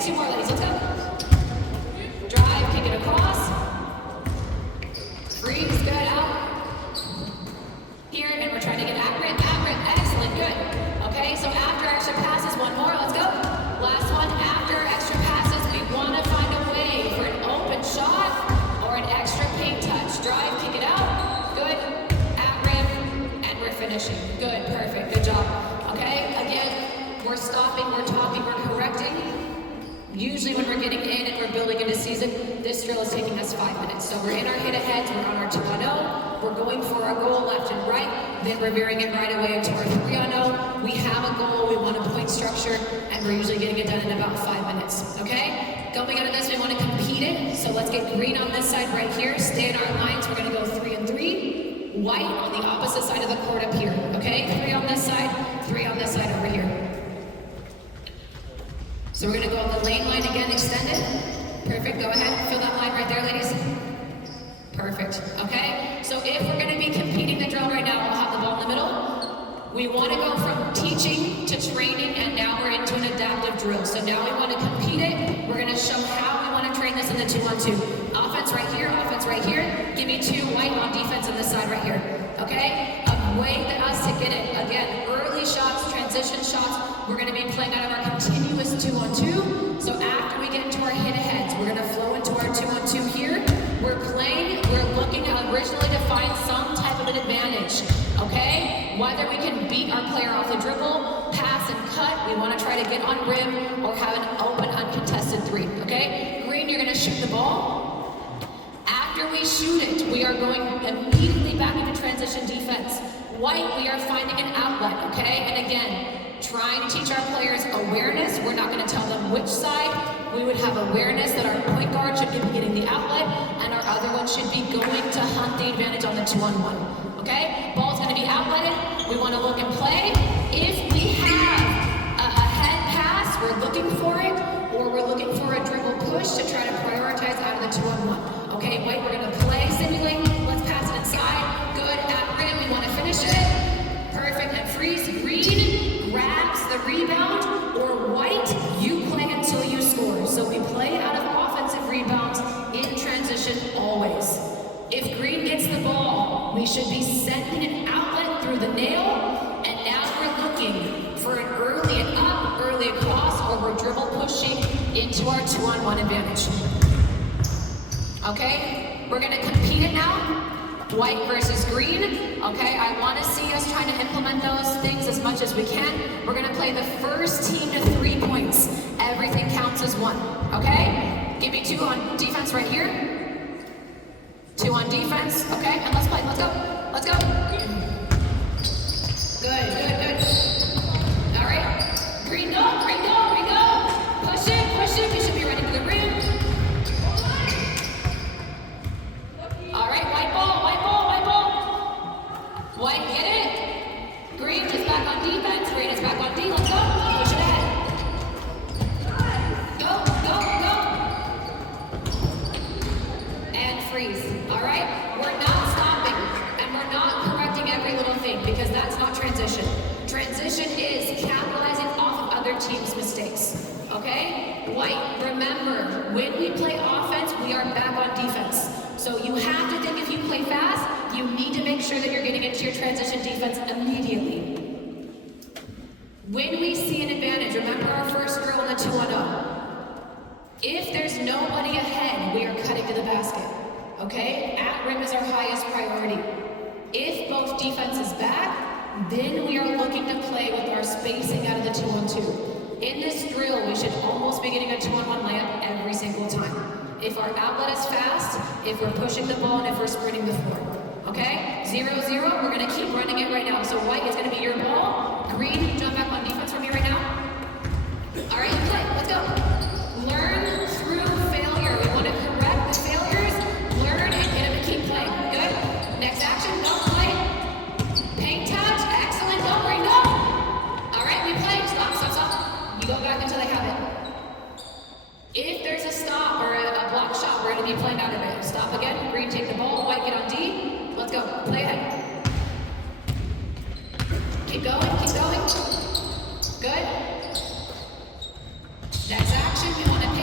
2 more, ladies, let's go. Drive, kick it across. Freeze, good, out. Here, and we're trying to get accurate, excellent, good. Okay, so after extra passes, 1 more, let's go. Last one, after extra passes, we want to find a way for an open shot or an extra paint touch. Drive, kick it out, good, at rim, and we're finishing. Good, perfect, good job. Okay, again, we're stopping, we're talking, we're correcting. Usually when we're getting in and we're building into season, this drill is taking us 5 minutes. So we're in our hit-aheads, we're on our 2-on-0, we're going for our goal left and right, then we're veering it right away into our 3-on-0. We have a goal, we want a point structure, and we're usually getting it done in about 5 minutes, okay? Going out of this, we want to compete it, so let's get green on this side right here, stay in our lines, we're going to go 3 and 3, white on the opposite side of the court up here, okay? 3 on this side, 3 on this side over here. So we're going to go on the lane line again, extended. Perfect, go ahead, fill that line right there, ladies. Perfect, okay? So if we're going to be competing the drill right now, we'll have the ball in the middle. We want to go from teaching to training, and now we're into an adaptive drill. So now we want to compete it. We're going to show how we want to train this in the 2-on-2. Offense right here. Give me 2 white on defense on this side right here, okay? A way for us to get it, again, early shots, transition shots. We're going to be playing out of our continuous 2-on-2. So after we get into our hit-aheads, we're going to flow into our 2-on-2 here. We're looking to originally define some type of an advantage, okay? Whether we can beat our player off the dribble, pass and cut, we want to try to get on rim or have an open, uncontested 3, okay? Green, you're going to shoot the ball. After we shoot it, we are going immediately back into transition defense. White, we are finding an outlet, okay? And again, trying to teach our players awareness. We're not going to tell them which side. We would have awareness that our point guard should be getting the outlet and our other one should be going to hunt the advantage on the 2-on-1. Okay? Ball's going to be outletted. We want to look and play. If we have a head pass, we're looking for it, or we're looking for a dribble push to try to prioritize out of the 2-on-1. Okay, White, we're going to play, simulate. Let's pass it inside. Good, at rim, we want to finish it. Perfect, and freeze. Green grabs the rebound, or White, you play until you score. So we play out of offensive rebounds in transition always. If Green gets the ball, we should be sending an outlet through the nail, and now we're looking for an early and up, early across, or we're dribble pushing into our 2-on-1 advantage. Okay, we're gonna compete it now. White versus green, okay? I want to see us trying to implement those things as much as we can. We're going to play the first team to 3 points. Everything counts as 1, okay? Give me 2 on defense right here. 2 on defense, okay? And let's play, let's go. Let's go. Good, good, good. All right. Green, go, green, go, green, go. Push it, we should be running to the rim. All right, white ball, white ball, white ball. White, get it. Green is back on defense. Green is back on D. Let's go. Push it ahead. Go, go, go. And freeze. All right? We're not stopping, and we're not correcting every little thing because that's not transition. Transition is capitalizing off of other teams' mistakes. Okay? White, remember, when we play offense, we are back on defense. So you have to think if you play fast, you need to make sure that you're getting into your transition defense immediately. When we see an advantage, remember our first drill on the 2-on-0. If there's nobody ahead, we are cutting to the basket. Okay? At rim is our highest priority. If both defense is back, then we are looking to play with our spacing out of the 2-on-2. In this drill, we should almost be getting a 2-on-1 layup every single time. If our outlet is fast, if we're pushing the ball, and if we're sprinting the floor. Okay? 0-0, we're gonna keep running it right now. So white is gonna be your ball. Green, jump back on defense for me right now. All right, you play, let's go. Learn through failure. We wanna correct the failures, learn and get them to keep playing. Good? Next action, go play. Paint touch, excellent, go green, go. All right, we play, stop, stop, stop. You go back until they have it. If there's a stop or a block shot, we're going to be playing out of it. Stop again. Green, take the ball. White, get on D. Let's go. Play ahead. Keep going. Keep going. Good. Next action, we want to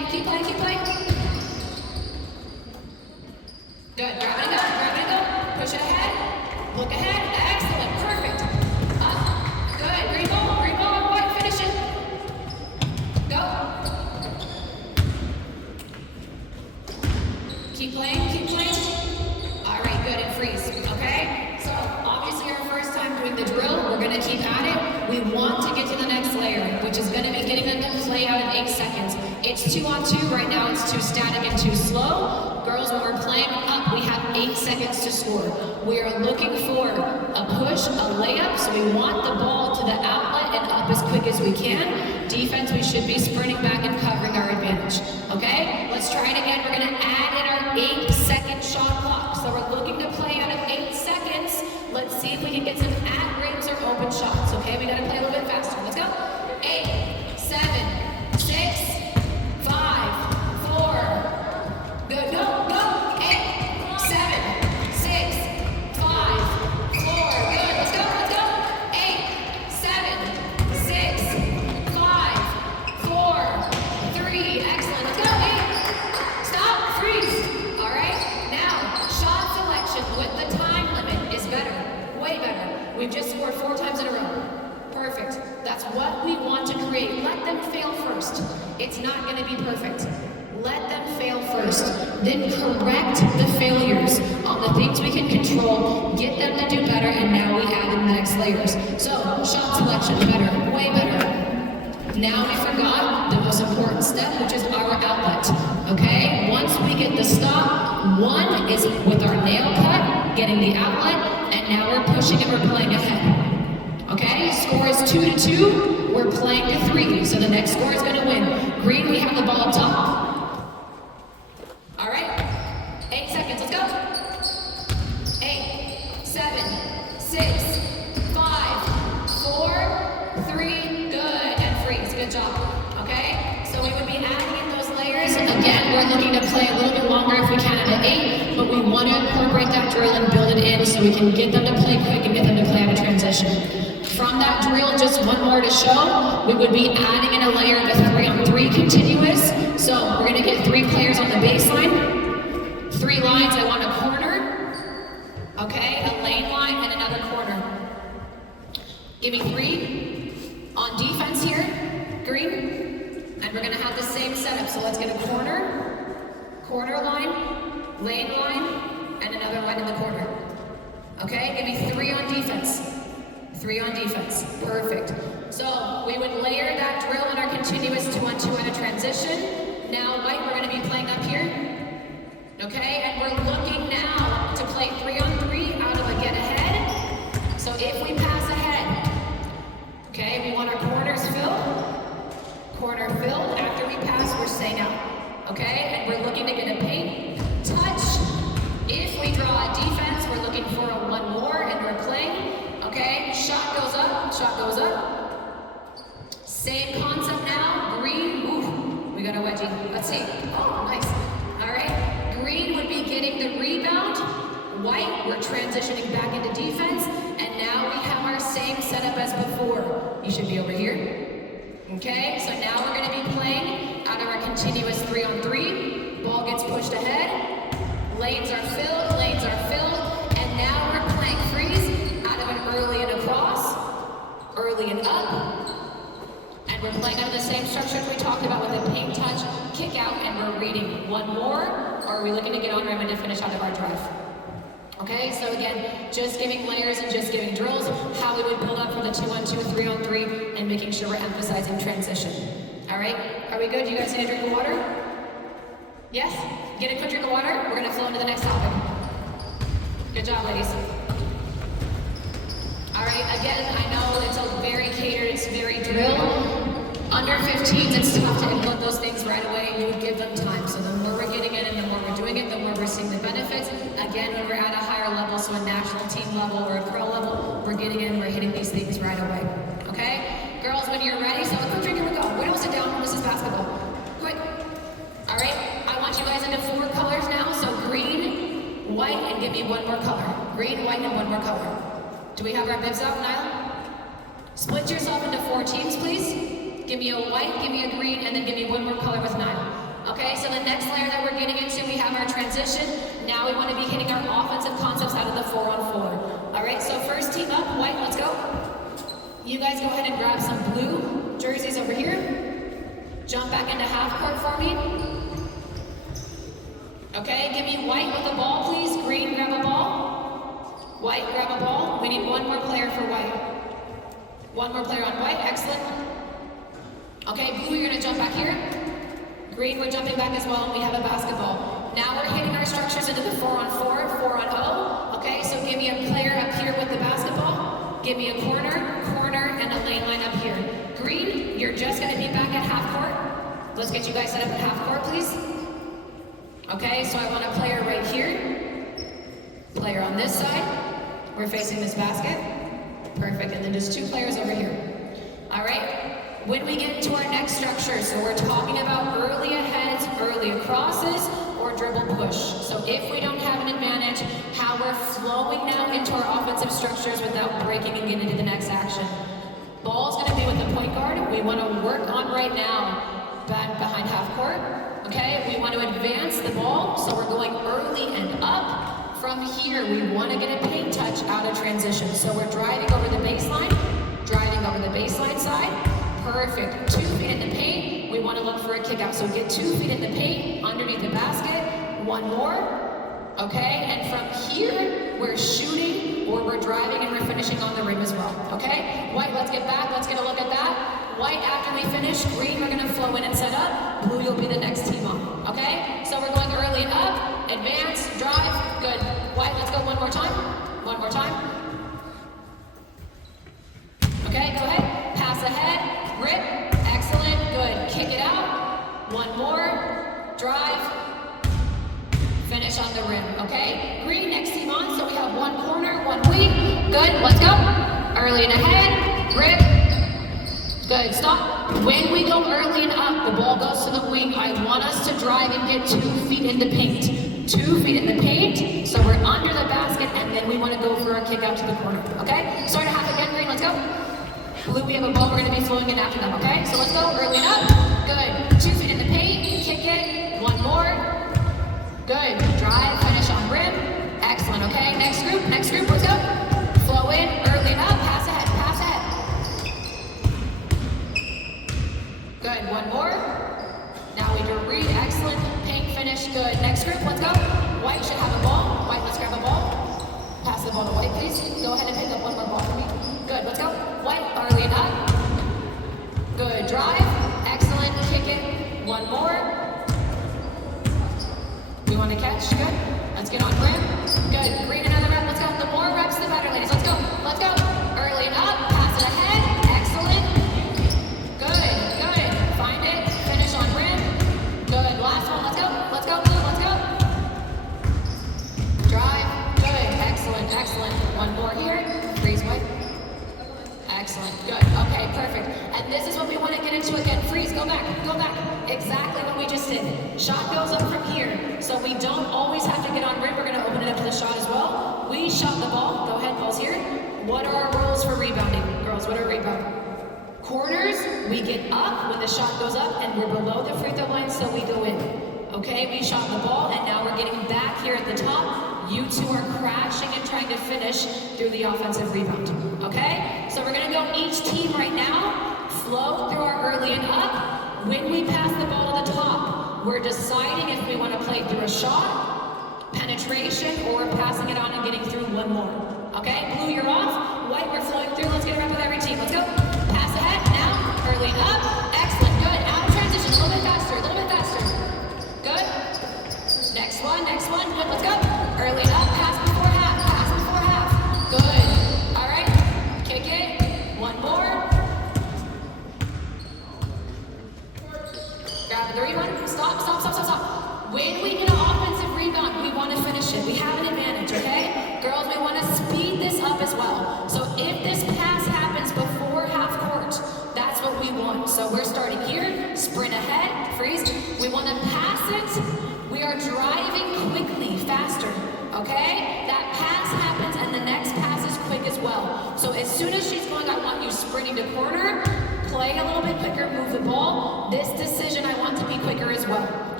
keep playing, keep playing. Good, grab it and go, push it ahead, look ahead, excellent, perfect. Up, good, green ball, white, finish it. Go. Keep playing, keep playing. All right, good, and freeze, okay? So, obviously our first time doing the drill, we're gonna keep at it. We want to get to the next layer, which is gonna be getting them to play out in 8 seconds. It's 2 on 2, right now it's too static and too slow. Girls, when we're playing up, we have 8 seconds to score. We are looking for a push, a layup, so we want the ball to the outlet and up as quick as we can. Defense, we should be sprinting back and covering our advantage, okay? Let's try it again. We're gonna add in our 8-second shot clock. So we're looking to play out of 8 seconds. Let's see if we can get some at-rings or open shots, okay? We gotta play a little bit faster. Let's go. 8, 7, 6, 5, 4. Good, go. 8, 7, 6, 5, 4. Good, let's go. 8, 7, 6, 5, 4, 3. Excellent, let's go. 8. Stop, freeze. All right, now, shot selection with the time limit is better, way better. We've just scored 4 times in a row. Perfect. That's what we want to create. Let them fail first. It's not going to be perfect. Let them fail first. Then correct the failures on the things we can control, get them to do better, and now we add in the next layers. So, shot selection, better, way better. Now we forgot the most important step, which is our outlet. Okay? Once we get the stop, 1 is with our nail cut, getting the outlet, and now we're pushing and we're playing ahead. Okay, score is 2-2. We're playing to 3, so the next score is going to win. Green, we have the ball up top. All right, 8 seconds, let's go. 8, 7, 6, 5, 4, 3, good, and freeze, good job. Okay, so we would be adding in those layers. Again, we're looking to play a little bit longer if we can at 8, but we want to incorporate that drill and build it in so we can get them to play quick and get them to play out of transition. From that drill, just one more to show, we would be adding in a layer of a 3-on-3 continuous. So we're gonna get 3 players on the baseline, 3 lines, I want a corner, okay, a lane line, and another corner. Give me 3 on defense here, green, and we're gonna have the same setup. So let's get a corner line, lane line, and another line in the corner. Okay, give me 3 on defense. 3 on defense, perfect. So we would layer that drill in our continuous 2-on-2 in a transition. Now white, we're gonna be playing up here. Okay, and we're looking now to play 3-on-3 out of a get ahead. So if we pass ahead, okay, we want our corners filled. Corner filled, after we pass, we're staying out. Okay, and we're looking to get a paint touch. If we draw a defense, we're looking for a 1 more and we're playing. Okay, shot goes up. Same concept now, green, ooh, we got a wedgie, let's see, oh, nice. All right, green would be getting the rebound, white, we're transitioning back into defense, and now we have our same setup as before. You should be over here. Okay, so now we're gonna be playing out of our continuous 3-on-3, ball gets pushed ahead, lanes are filled, and now we're playing freeze, early and across, early and up, and we're playing under the same structure we talked about with a paint touch, kick out, and we're reading 1 more, or are we looking to get on rim and to finish out of our drive? Okay, so again, just giving layers and just giving drills, how we would build up from the 2-on-2, 3-on-3, and making sure we're emphasizing transition. All right, are we good? You guys need a drink of water? Yes? Get a quick drink of water, we're gonna flow into the next topic. Good job, ladies. All right, again, I know it's a very catered, it's very drill. Under 15s, it's tough to implement those things right away. You would give them time. So the more we're getting in and the more we're doing it, the more we're seeing the benefits. Again, when we're at a higher level, so a national team level or a pro level, we're getting in, we're hitting these things right away. Okay? Girls, when you're ready, so quick drink and we go. We don't sit down, this is basketball. Quick. All right, I want you guys into 4 colors now. So green, white, and give me 1 more color. Green, white, and 1 more color. Do we have our bibs out, Niall? Split yourself into 4 teams, please. Give me a white, give me a green, and then give me 1 more color with Niall. Okay, so the next layer that we're getting into, we have our transition. Now we want to be hitting our offensive concepts out of the 4-on-4. All right, so first team up, white, let's go. You guys go ahead and grab some blue jerseys over here. Jump back into half court for me. Okay, give me white with the ball, please. Green, grab a ball. White, grab a ball. We need one more player for white. One more player on white, excellent. Okay, blue, you're gonna jump back here. Green, we're jumping back as well, and we have a basketball. Now we're hitting our structures into the 4-on-4, 4-on-0. Okay, so give me a player up here with the basketball. Give me a corner, and a lane line up here. Green, you're just gonna be back at half court. Let's get you guys set up at half court, please. Okay, so I want a player right here. Player on this side. We're facing this basket. Perfect, and then just two players over here. All right. When we get into our next structure, so we're talking about early aheads, early crosses, or dribble push. So if we don't have an advantage, how we're flowing now into our offensive structures without breaking and getting into the next action. Ball's gonna be with the point guard. We wanna work on right now, back behind half court. Okay, we want to advance the ball, so we're going early and up. From here, we want to get a paint touch out of transition. So we're driving over the baseline side. Perfect. 2 feet in the paint. We want to look for a kick out. So get 2 feet in the paint, underneath the basket. One more. Okay, and from here, we're shooting, or we're driving, and we're finishing on the rim as well. Okay, white, let's get back. Let's get a look at that. White, after we finish. Green, we're going to flow in and set up. Blue, you'll be the next team on. Okay, so we're going early and up. Advance, drive. Good. White, let's go one more time. One more time. Okay, go ahead. Pass ahead. Rip. Excellent. Good. Kick it out. One more. Drive. Finish on the rim. Okay? Green, next team on. So we have one corner, one wing. Good. Let's go. Early and ahead. Rip. Good. Stop. When we go early and up, the ball goes to the wing. I want us to drive and get 2 feet in the paint. 2 feet in the paint. So we're under the basket, and then we want to go for a kick out to the corner. Okay? Start to half again, Green. Let's go. Blue, we have a ball. We're going to be flowing in after them. Okay? So let's go. Early and up. Good. 2 feet in the paint. Kick it. One more. Good. Drive. Finish on rim. Excellent. Okay? Next group. Let's go. Flow in. Early and up. Pass ahead. Good, one more. Now we do read, excellent. Paint finish, good. Next group, let's go. White should have a ball. White, let's grab a ball. Pass the ball to white, please. Go ahead and pick up one more ball for me. Good, let's go. White, early and up. Good, drive. Excellent, kick it. One more. We want to catch, good. Let's get on rim. Good, green, another rep, let's go. The more reps, the better, ladies. Let's go. Early and up, pass it ahead. Excellent. Good. Find it. Finish on rim. Good. Last one. Let's go. Drive. Good. Excellent. One more here. Freeze white. Excellent. Good. Okay, perfect. And this is what we want to get into again. Freeze. Go back. Exactly what we just did. Shot goes up from here. So we don't always have to get on rim. We're going to open it up to the shot as well. We shot the ball. Go ahead. Ball's here. What are our rules for rebounding? Girls, what are rebounding? Corners, we get up when the shot goes up, and we're below the free throw line, so we go in. Okay, we shot the ball, and now we're getting back here at the top. You two are crashing and trying to finish through the offensive rebound. Okay, so we're gonna go each team right now, flow through our early and up. When we pass the ball to the top, we're deciding if we want to play through a shot, penetration, or passing it on and getting through one more. Okay, blue, you're off. White, we're flowing through. Let's get a rep with every team. Let's go. Early up, excellent, good. Out of transition, a little bit faster. Good. Next one, good, let's go. Early up, pass before half. Good. All right, kick it. One more. Grab the rebound. Stop. When we get an offensive rebound, we want to finish it. We have an advantage, okay? Girls, we want to speed this up as well. So if this pass happens before half court, that's what we want. So we're starting here, sprint ahead, freeze. We want to pass it. We are driving quickly, faster, okay? That pass happens and the next pass is quick as well. So as soon as she's going, I want you sprinting to corner, play a little bit quicker, move the ball. This decision I want to be quicker as well.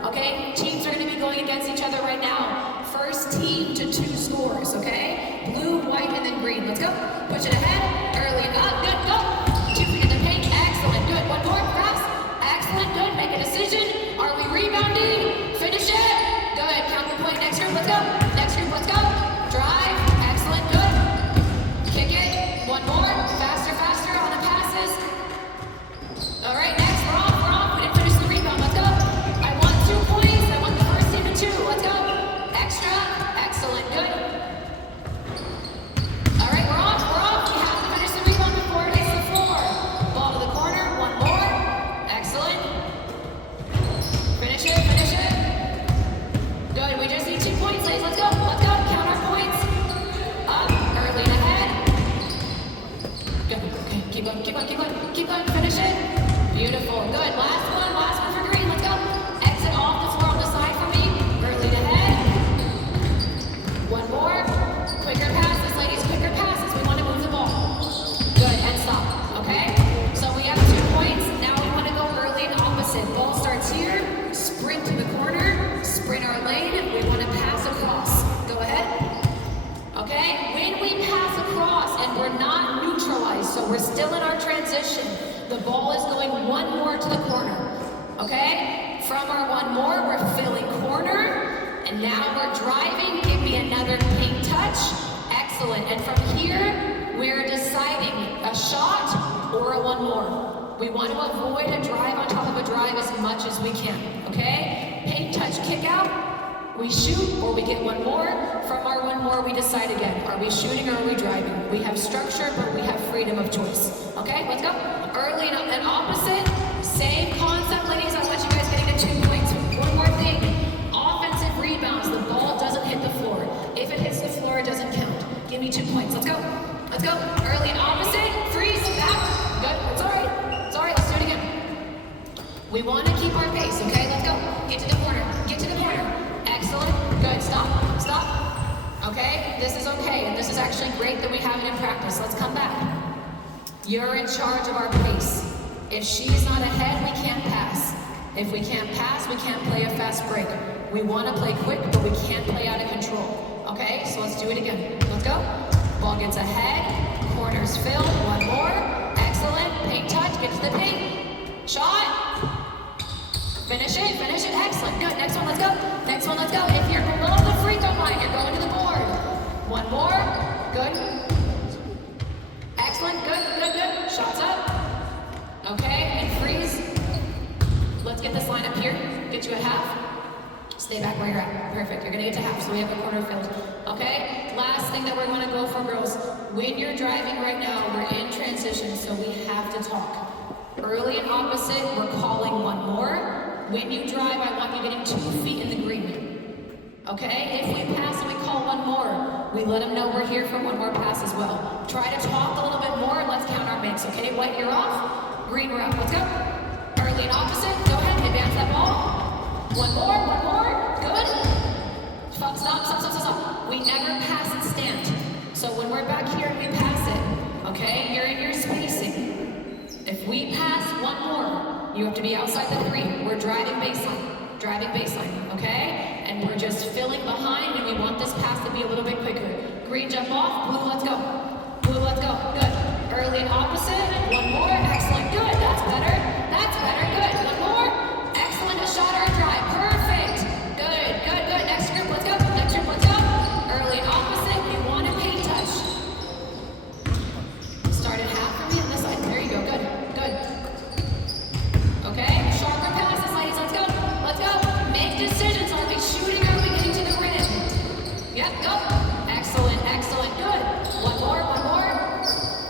Okay? Teams are going to be going against each other right now. First team to 2 scores, okay? Blue, white, and then green. Let's go. Push it ahead. Early and up. Good. Go. 2 feet in the paint. Excellent. Good. One more. Fast. Excellent. Good. Make a decision. Are we rebounding? Finish it. Good. Count the point. Next group. Let's go. Next group. Let's go. Drive. Excellent. Good. Kick it. One more. Faster, faster on the passes. All right. Next. We're off. We didn't finish the rebound. Let's go. I want 2 points. I want the first team to 2. Let's go. Extra. Excellent. Good. All right. We're off. We have to finish the rebound before it hits the floor. Ball to the corner. One more. Excellent. Finish it. Good. We just need 2 points, ladies. Let's go. Count our points. Up. Early and ahead. Good. Okay. Keep going. Finish it. Beautiful. Good. Last one for green. Let's go. Exit off the floor on the side for me. Early and ahead. One more. Quicker passes, ladies. Quicker passes. We want to move the ball. Good. And stop. Okay? So we have 2 points. Now we want to go early and opposite. Ball starts here. Sprint to the corner. Sprint our lane. We want to pass across. Go ahead. Okay? When we pass across and we're not neutralized, so we're still in our transition, the ball is going 1 more to the corner. Okay? From our 1 more, we're filling corner. And now we're driving. Give me another paint touch. Excellent. And from here, we're deciding a shot or a 1 more. We want to avoid a drive on top of a drive as much as we can. Okay? Paint touch, kick out. We shoot or we get 1 more. From our 1 more, we decide again. Are we shooting or are we driving? We have structure, but we have freedom of choice. Okay, let's go. Early and opposite. Same concept, ladies. I want you guys getting to 2 points. One more thing. Offensive rebounds. The ball doesn't hit the floor. If it hits the floor, it doesn't count. Give me 2 points. Let's go. Early and opposite. Freeze. Back. Good. It's all right. Let's do it again. We want to keep our pace, okay? Let's go. Get to the corner. Excellent. Good. Stop. Okay? This is okay, and this is actually great that we have it in practice. Let's come back. You're in charge of our pace. If she's not ahead, we can't pass. If we can't pass, we can't play a fast break. We want to play quick, but we can't play out of control. Okay? So let's do it again. Let's go. Ball gets ahead. Corners filled. 1 more. Excellent. Paint touch. Get to the paint. Shot. Finish it. Excellent. Good. Next one, let's go. If you're below the free throw line, you're going to the board. 1 more. Good. Excellent. Good. Shots up. Okay, and freeze. Let's get this line up here. Get you a half. Stay back where you're at. Perfect. You're going to get to half, so we have a corner filled. Okay? Last thing that we're going to go for, girls. When you're driving right now, we're in transition, so we have to talk. Early and opposite, we're calling 1 more. When you drive, I want you getting 2 feet in the green. Okay? If we pass and we call 1 more, we let them know we're here for 1 more pass as well. Try to talk a little bit more and let's count our makes. Okay? White, you're off. Green, we're up. Let's go. Early and opposite. Go ahead. Advance that ball. 1 more. Good. Stop. We never pass and stand. So when we're back here, we pass it. Okay? You're in your spacing. If we pass 1 more, you have to be outside the 3. We're driving baseline, okay? And we're just filling behind, and we want this pass to be a little bit quicker. Green, jump off. Blue, let's go. Good. Early and opposite. 1 more. Excellent. Good. That's better. Good. 1 more. Excellent. A shot or a drive. Perfect. Good. Next group, let's go. Early and opposite. We want a paint touch. Start at half for me on this side. There you go. Good. Okay. Sharper passes, ladies. Let's go. Make decisions. Are we shooting or are we getting to the rim? Yep. Go. Excellent. Good. 1 more.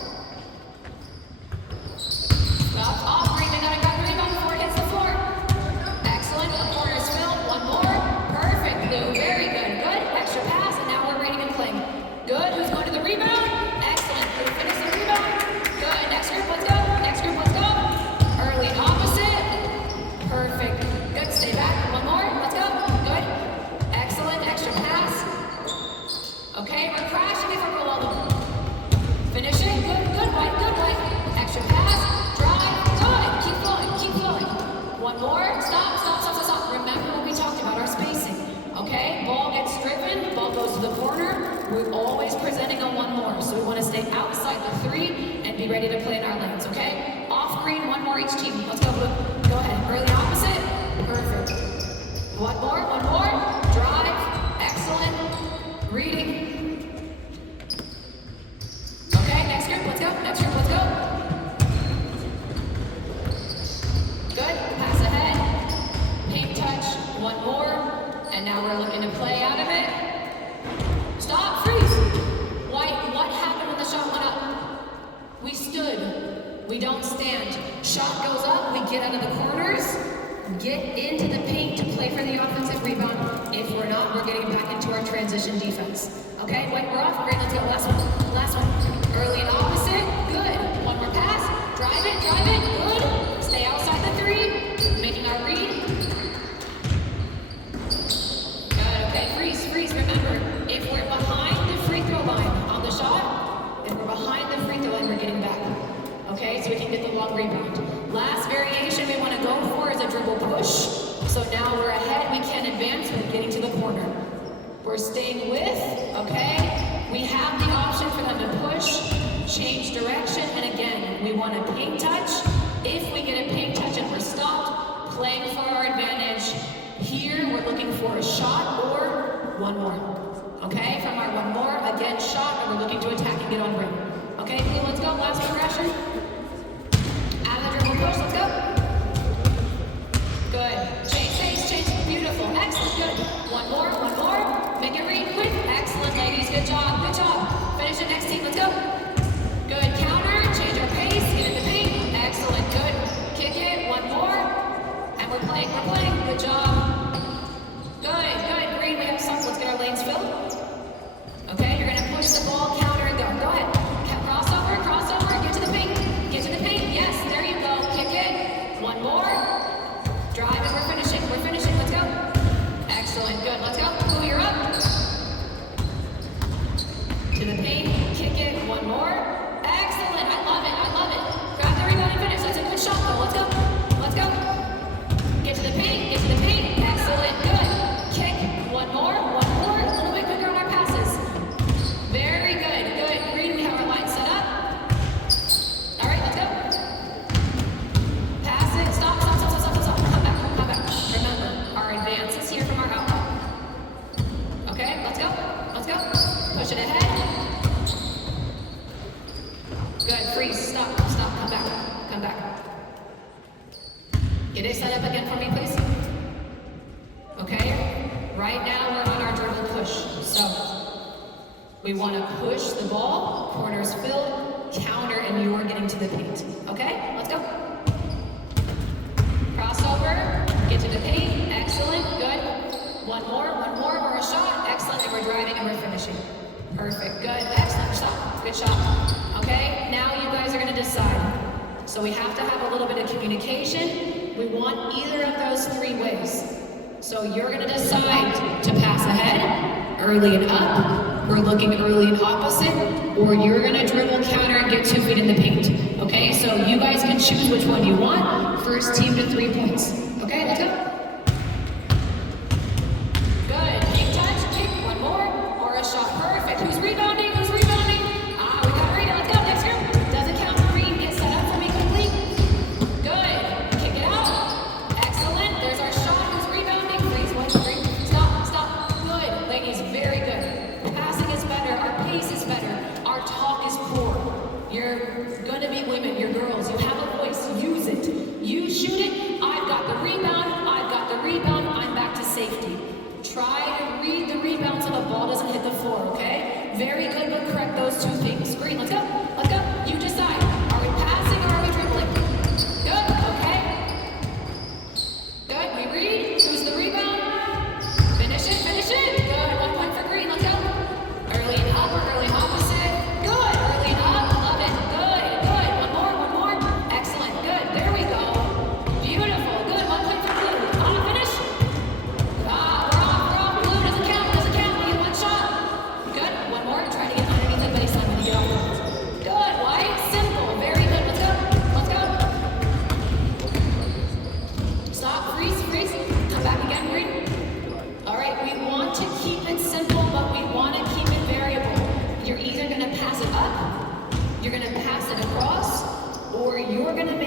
ready to play in our lanes, okay? Off green, one more each team. Let's go, Blue. Go ahead. Early opposite. Perfect. One more. Drive. Excellent. Reading. Okay, next group, let's go. Good. Pass ahead. Pink touch. One more. And now we're looking to play out of it. Stop. Freeze. White, what happened when the shot went up? We stood. We don't stand. Shot goes up. We get out of the corners. Get into the paint to play for the offensive rebound. If we're not, we're getting back into our transition defense. Okay, White, we're off. Great, let's go. Last one. Early and opposite. Good. One more pass. Drive it. Good. Stay outside the three. Making our read. Good. Okay, freeze. Remember, if we're behind the free throw line on the shot, we're getting back. Okay, so we can get the long rebound. Last variation we want to go for is a dribble push. So now we're ahead, we can advance, we're getting to the corner. We're staying with, okay? We have the option for them to push, change direction, and again, we want a paint touch. If we get a paint touch and we're stopped, playing for our advantage. Here, we're looking for a shot or one more. Okay, from our one more, again, shot, and we're looking to attack and get on rim. Okay, Blue, let's go, last progression. Out of the dribble push, let's go. Good, change, beautiful, excellent, good. One more, make it read quick. Excellent, ladies, good job. Finish it, next team, let's go. Good, counter, change our pace, get in the paint. Excellent, good, kick it, one more. And we're playing, good job. Good, green, we have some, let's get our lanes filled. Okay, you're gonna push the ball, counter, and go ahead. Crossover, get to the paint, yes, there you go, kick it, one more, drive, and we're finishing, let's go. Excellent, good, let's go, Blue, you're up. To the paint, kick it, one more, excellent, I love it, grab the rebound and finish, that's a good shot though, let's go. Get to the paint, excellent, good, kick, one more, a little bit quicker on our passes. Very good, green, we have our line set up. All right, let's go. Pass it, stop, come back. Remember, our advance is here from our outlet. Okay, let's go. Push it ahead. Good, freeze, stop, come back. Get it set up again for me, please. Okay, right now we're on our dribble push, so we want to push the ball, corners filled, counter, and you're getting to the paint. Okay, let's go. Crossover, get to the paint, excellent, good. One more, or a shot, excellent, and we're driving and we're finishing. Perfect, good, excellent shot, good shot. Okay, now you guys are gonna decide. So we have to have a little bit of communication. We want either of those three ways. So you're gonna decide to pass ahead, early and up, we're looking early and opposite, or you're gonna dribble, counter, and get 2 feet in the paint. Okay, so you guys can choose which one you want. First team to 3 points. Okay, let's go. Good, pink touch, kick, one more, or a shot, perfect. Who's rebounding? We got Rita, let's go, next group. Doesn't count, green, get set up for me quickly. Good, kick it out, excellent, there's our shot, who's rebounding? Please, one, three, stop, good, ladies, very good. Passing is better, our pace is better, our talk is poor. You're gonna be women, you're girls, you have a voice, use it. You shoot it, I've got the rebound, I'm back to safety. Try to read the rebound so the ball doesn't hit the floor, okay? Very good, but correct those two things. Green, let's go. You decide. Are we passing or are we dribbling? Good, okay. Good, we read. Who's the rebound? Finish it. Good, 1 point for green, let's go. Early and up or early and opposite. Good, early and up, love it. Good. One more. Excellent, good, there we go. Beautiful, good, 1 point for blue. Finish. We're off. Blue doesn't count. We get one shot. Good, one more. Try to get underneath the baseline when you get off. Good, white, simple.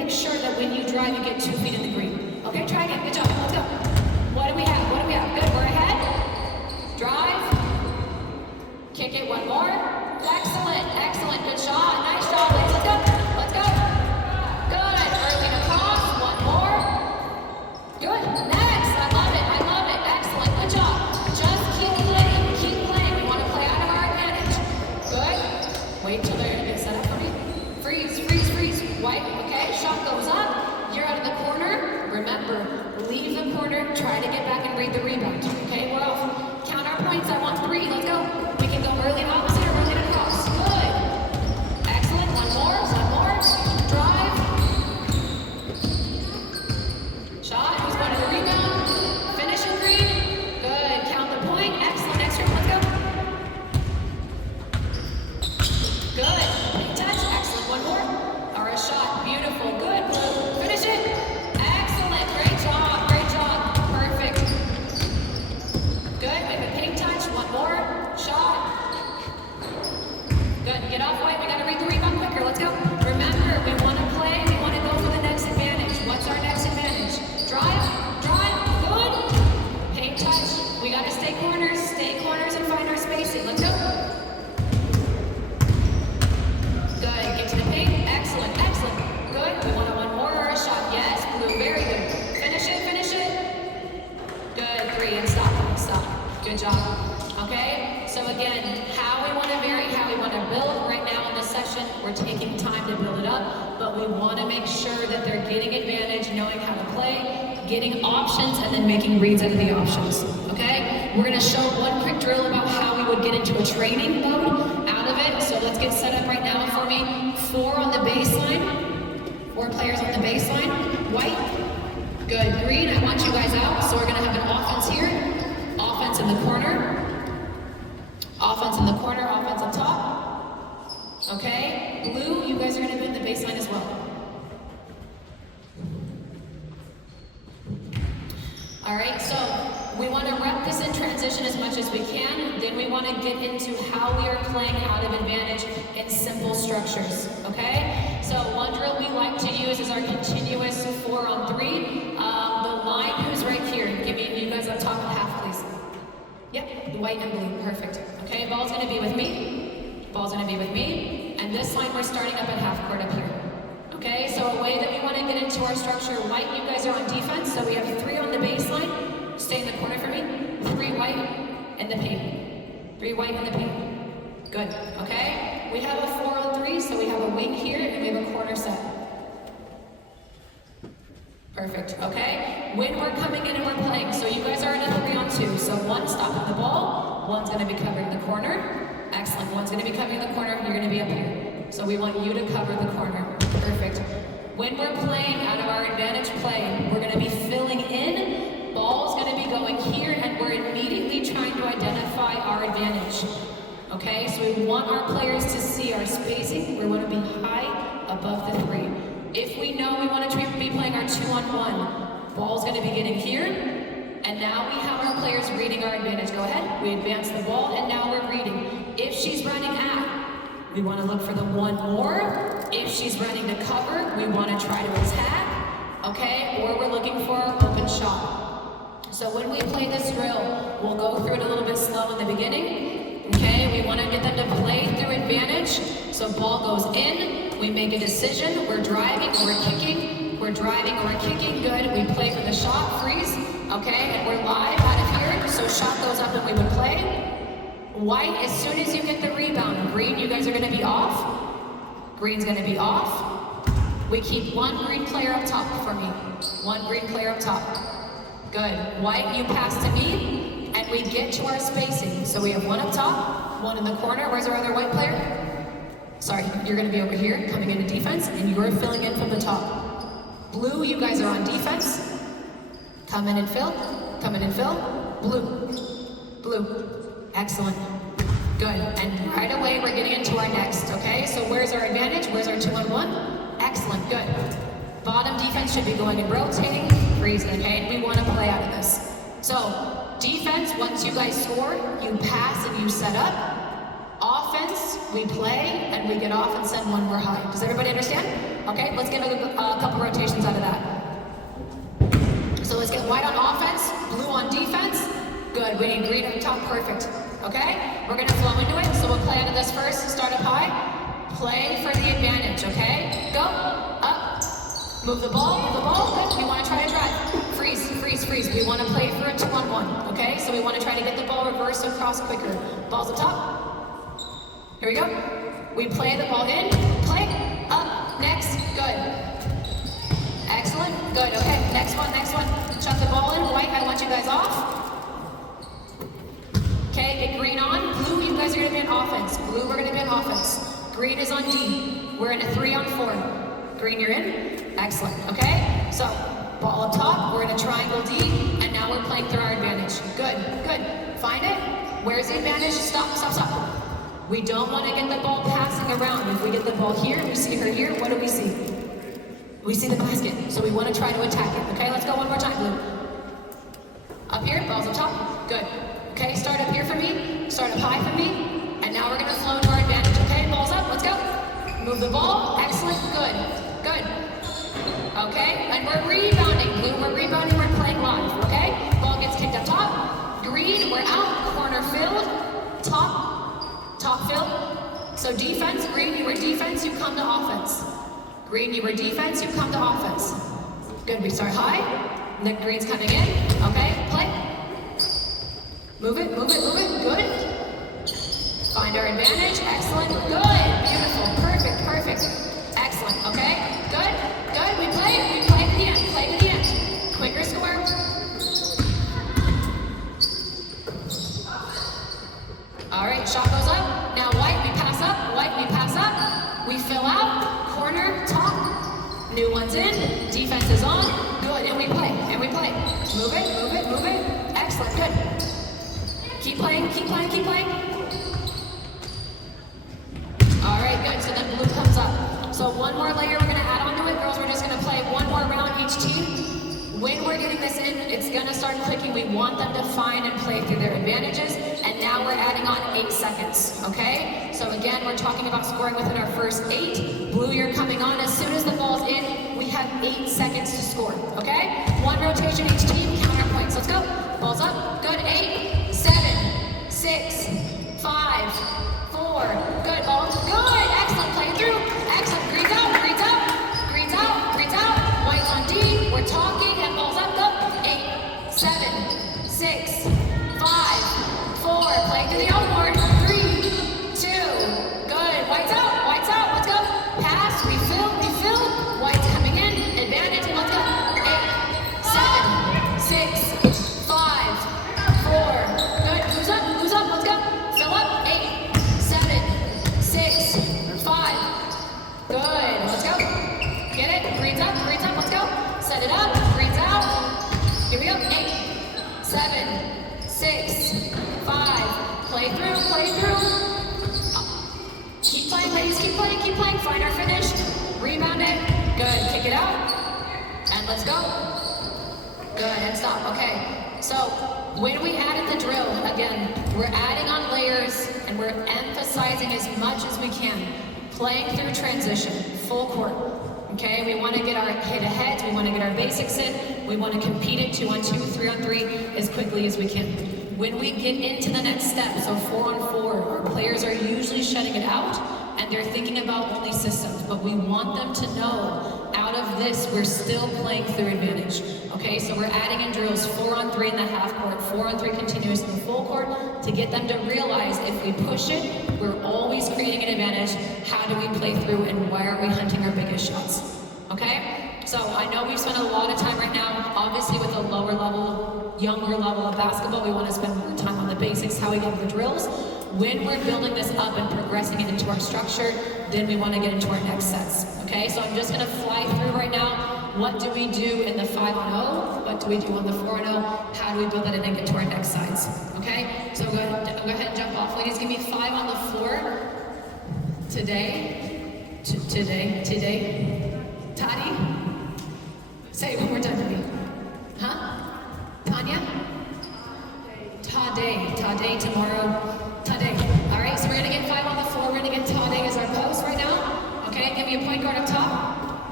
make sure that when you drive, you get 2 feet in the green. Okay, try again. Good job. Let's go. What do we have? What do we have? Good. We're ahead. Drive. Kick it. One more. Excellent. Excellent. Good shot. Nice job, ladies. Let's go. Let's go. Good. Early to cross. One more. Good. Next. I love it. I love it. Excellent. Good job. Just keep playing. Keep playing. We want to play out of our advantage. Good. Wait till they're going to get set up for me. Freeze. Freeze. Freeze. White. Okay. Shot goes up. You're out of the corner. Remember, leave the corner. Try to get back and read the rebound. Okay. We're off. Count our points. I want 3. Let's go. We can go early and opposite or early to cross. Good. Excellent. One more. One more. Drive. Shot. Who's going to the rebound? Finish in green. Good. Count the point. Excellent. Next room. Let's go. Good. Touch. Excellent. One more. Or a shot. Beautiful. Good. Blue. Finish it. Excellent. Great job. Great job. Perfect. Good. Make a pink touch. One more. Shot. Good. Get off white. We got to read the rebound quicker. Let's go. Remember, we want to play. We want to go for the next advantage. What's our next advantage? Drive. Drive. Good. Pink touch. We got to stay corners. Stay corners and find our spacing. Let's go. Good. Get to the pink. Excellent. Excellent. Good. We want one more or a shot. Yes. Blue. Very good. Finish it. Finish it. Good. 3 and stop. Stop. Good job. Okay? So again, how we want to vary, how we want to build. Right now in this session, we're taking time to build it up, but we want to make sure that they're getting advantage, knowing how to play, getting options, and then making reads out of the options. Okay? We're going to show one quick drill about how we would get into a training mode out of it. So let's get set up right now for me. 4 on the baseline. 4 players on the baseline. White. Good. Green, I want you guys out. So we're going to have an offense here. Offense in the corner. Offense in the corner, offense up top. Okay, blue, you guys are going to be in the baseline as well. All right, so we want to rep this in transition as much as we can. Then we want to get into how we are playing out of advantage in simple structures. Okay, so one drill we like to use is our continuous 4 on 3. The line who's right here, give me you guys up top and half, please. Yep, white and blue, perfect. Okay, ball's gonna be with me. Ball's gonna be with me. And this line, we're starting up at half court up here. Okay, so a way that we wanna get into our structure, white, you guys are on defense, so we have 3 on the baseline. Stay in the corner for me. 3 white in the paint. 3 white in the paint. Good, okay? We have a 4 on 3, so we have a wing here, and we have a corner set. Perfect, okay? When we're coming in and we're playing, so you guys are in a 3 on 2. So 1 stopping the ball, 1's gonna be covering the corner. Excellent, 1's gonna be covering the corner, you're gonna be up here. So we want you to cover the corner. Perfect. When we're playing out of our advantage play, we're gonna be filling in, ball's gonna be going here, and we're immediately trying to identify our advantage. Okay, so we want our players to see our spacing, we wanna be high above the 3. If we know we want to be playing our 2 on 1, ball's going to be getting here, and now we have our players reading our advantage. Go ahead, we advance the ball, and now we're reading. If she's running at, we want to look for the 1 more. If she's running to cover, we want to try to attack, okay? Or we're looking for an open shot. So when we play this drill, we'll go through it a little bit slow in the beginning, okay? We want to get them to play through advantage, so ball goes in. We make a decision, we're driving or we're kicking, we're driving or we're kicking, good, we play for the shot, freeze, okay, and we're live out of here, so shot goes up and we would play. White, as soon as you get the rebound, green, you guys are gonna be off, green's gonna be off. We keep 1 green player up top for me, 1 green player up top. Good, white, you pass to me, and we get to our spacing. So we have 1 up top, 1 in the corner, where's our other white player? Sorry, you're going to be over here, coming into defense, and you're filling in from the top. Blue, you guys are on defense. Come in and fill. Come in and fill. Blue. Blue. Excellent. Good. And right away, we're getting into our next, okay? So where's our advantage? Where's our 2 on 1? Excellent. Good. Bottom defense should be going and rotating, freezing, okay? And we want to play out of this. So, defense, once you guys score, you pass and you set up. Offense, we play and we get off and send 1 more high. Does everybody understand? Okay, let's get a couple rotations out of that. So let's get white on offense, blue on defense. Good, we need green up top, perfect. Okay, we're gonna flow into it, so we'll play out of this first, start up high. Play for the advantage, okay? Go, up, move the ball, good. We wanna try to drive. Freeze. We wanna play for a 2-on-1, okay? So we wanna try to get the ball reversed across quicker. Ball's up top. Here we go. We play the ball in, play, up, next, good. Excellent, good, okay, next one. Chuck the ball in, white, I want you guys off. Okay, get green on, blue, you guys are gonna be on offense. Blue, we're gonna be on offense. Green is on D. We're in a 3-on-4. Green, you're in, excellent, okay? So, ball up top, we're in a triangle D, and now we're playing through our advantage. Good. Find it, where's the advantage? Stop. We don't want to get the ball passing around. If we get the ball here, we see her here, what do we see? We see the basket, so we want to try to attack it. Okay, let's go one more time, blue. Up here, ball's up top, good. Okay, start up here for me, start up high for me, and now we're going to flow to our advantage. Okay, ball's up, let's go. Move the ball, excellent, good. Okay, and we're rebounding, blue, we're playing live, okay? Ball gets kicked up top, green, we're out, corner filled, top filled. So defense, green, you were defense, you come to offense. Green, you were defense, you come to offense. Good, we start high, Nick Green's coming in, okay, play. Move it, good. Find our advantage, excellent, good, beautiful, perfect. Excellent, okay, good, we play to the end, quicker score. All right, shot goes up, now white, we pass up, we fill out, corner, top, new one's in, defense is on, good, and we play. Move it, excellent, good. Keep playing. All right, good, so then blue comes up. So one more layer we're gonna add onto it. Girls, we're just gonna play one more round each team. When we're getting this in, it's gonna start clicking. We want them to find and play through their advantages. And now we're adding on 8 seconds, okay? So again, we're talking about scoring within our first 8. Blue, you're coming on. As soon as the ball's in, we have 8 seconds to score, okay? One rotation each team, counter points. Let's go. Ball's up, good, 8, 7, 6, 5, 4, good, ball, good, excellent, play through, excellent, green's out, white's on D, we're talking, and ball's up, go, 8, 7, 6, 5, 4, play through the outboard, 3, 2, good, white's out, let's go, pass, we fill, white's coming in, advantage, and let's go, 8, 7, 6, 5, 4, good, who's up, let's go, fill up, 8, 7, 6, 5, good, let's go, get it, green's up, let's go, set it up, green's out, here we go, 8, 7, 6, 5, play through, keep playing, ladies, keep playing, find our finish, rebound it, good, kick it out, and let's go, good, and stop, okay. So, when we added the drill, again, we're adding on layers and we're emphasizing as much as we can. Playing through transition, full court. Okay, we want to get our hit aheads, we want to get our basics in, we want to compete it 2-on-2, 3-on-3 as quickly as we can. When we get into the next step, so 4-on-4, our players are usually shutting it out and they're thinking about only systems, but we want them to know out of this, we're still playing through advantage. Okay, so we're adding in drills 4-on-3 in the half court, 4-on-3 continuous in the full court to get them to realize if we push it, we're always creating an advantage. How do we play through and why are we hunting our biggest shots? Okay, so I know we've spent a lot of time right now, obviously with a lower level, younger level of basketball, we want to spend more time on the basics, how we get the drills. When we're building this up and progressing it into our structure, then we want to get into our next sets. Okay, so I'm just going to fly through right now. What do we do in the 5-on-0? What do we do on the 4-on-0? How do we build that in and get to our next sides? Okay, so go ahead and jump off. Ladies, give me 5 on the floor. Today. Tati? Say it one more time for me. Huh? Tanya? Tade, tomorrow. Tade. All right, so we're gonna get 5 on the floor. We're gonna get Tade as our post right now. Okay, give me a point guard up top.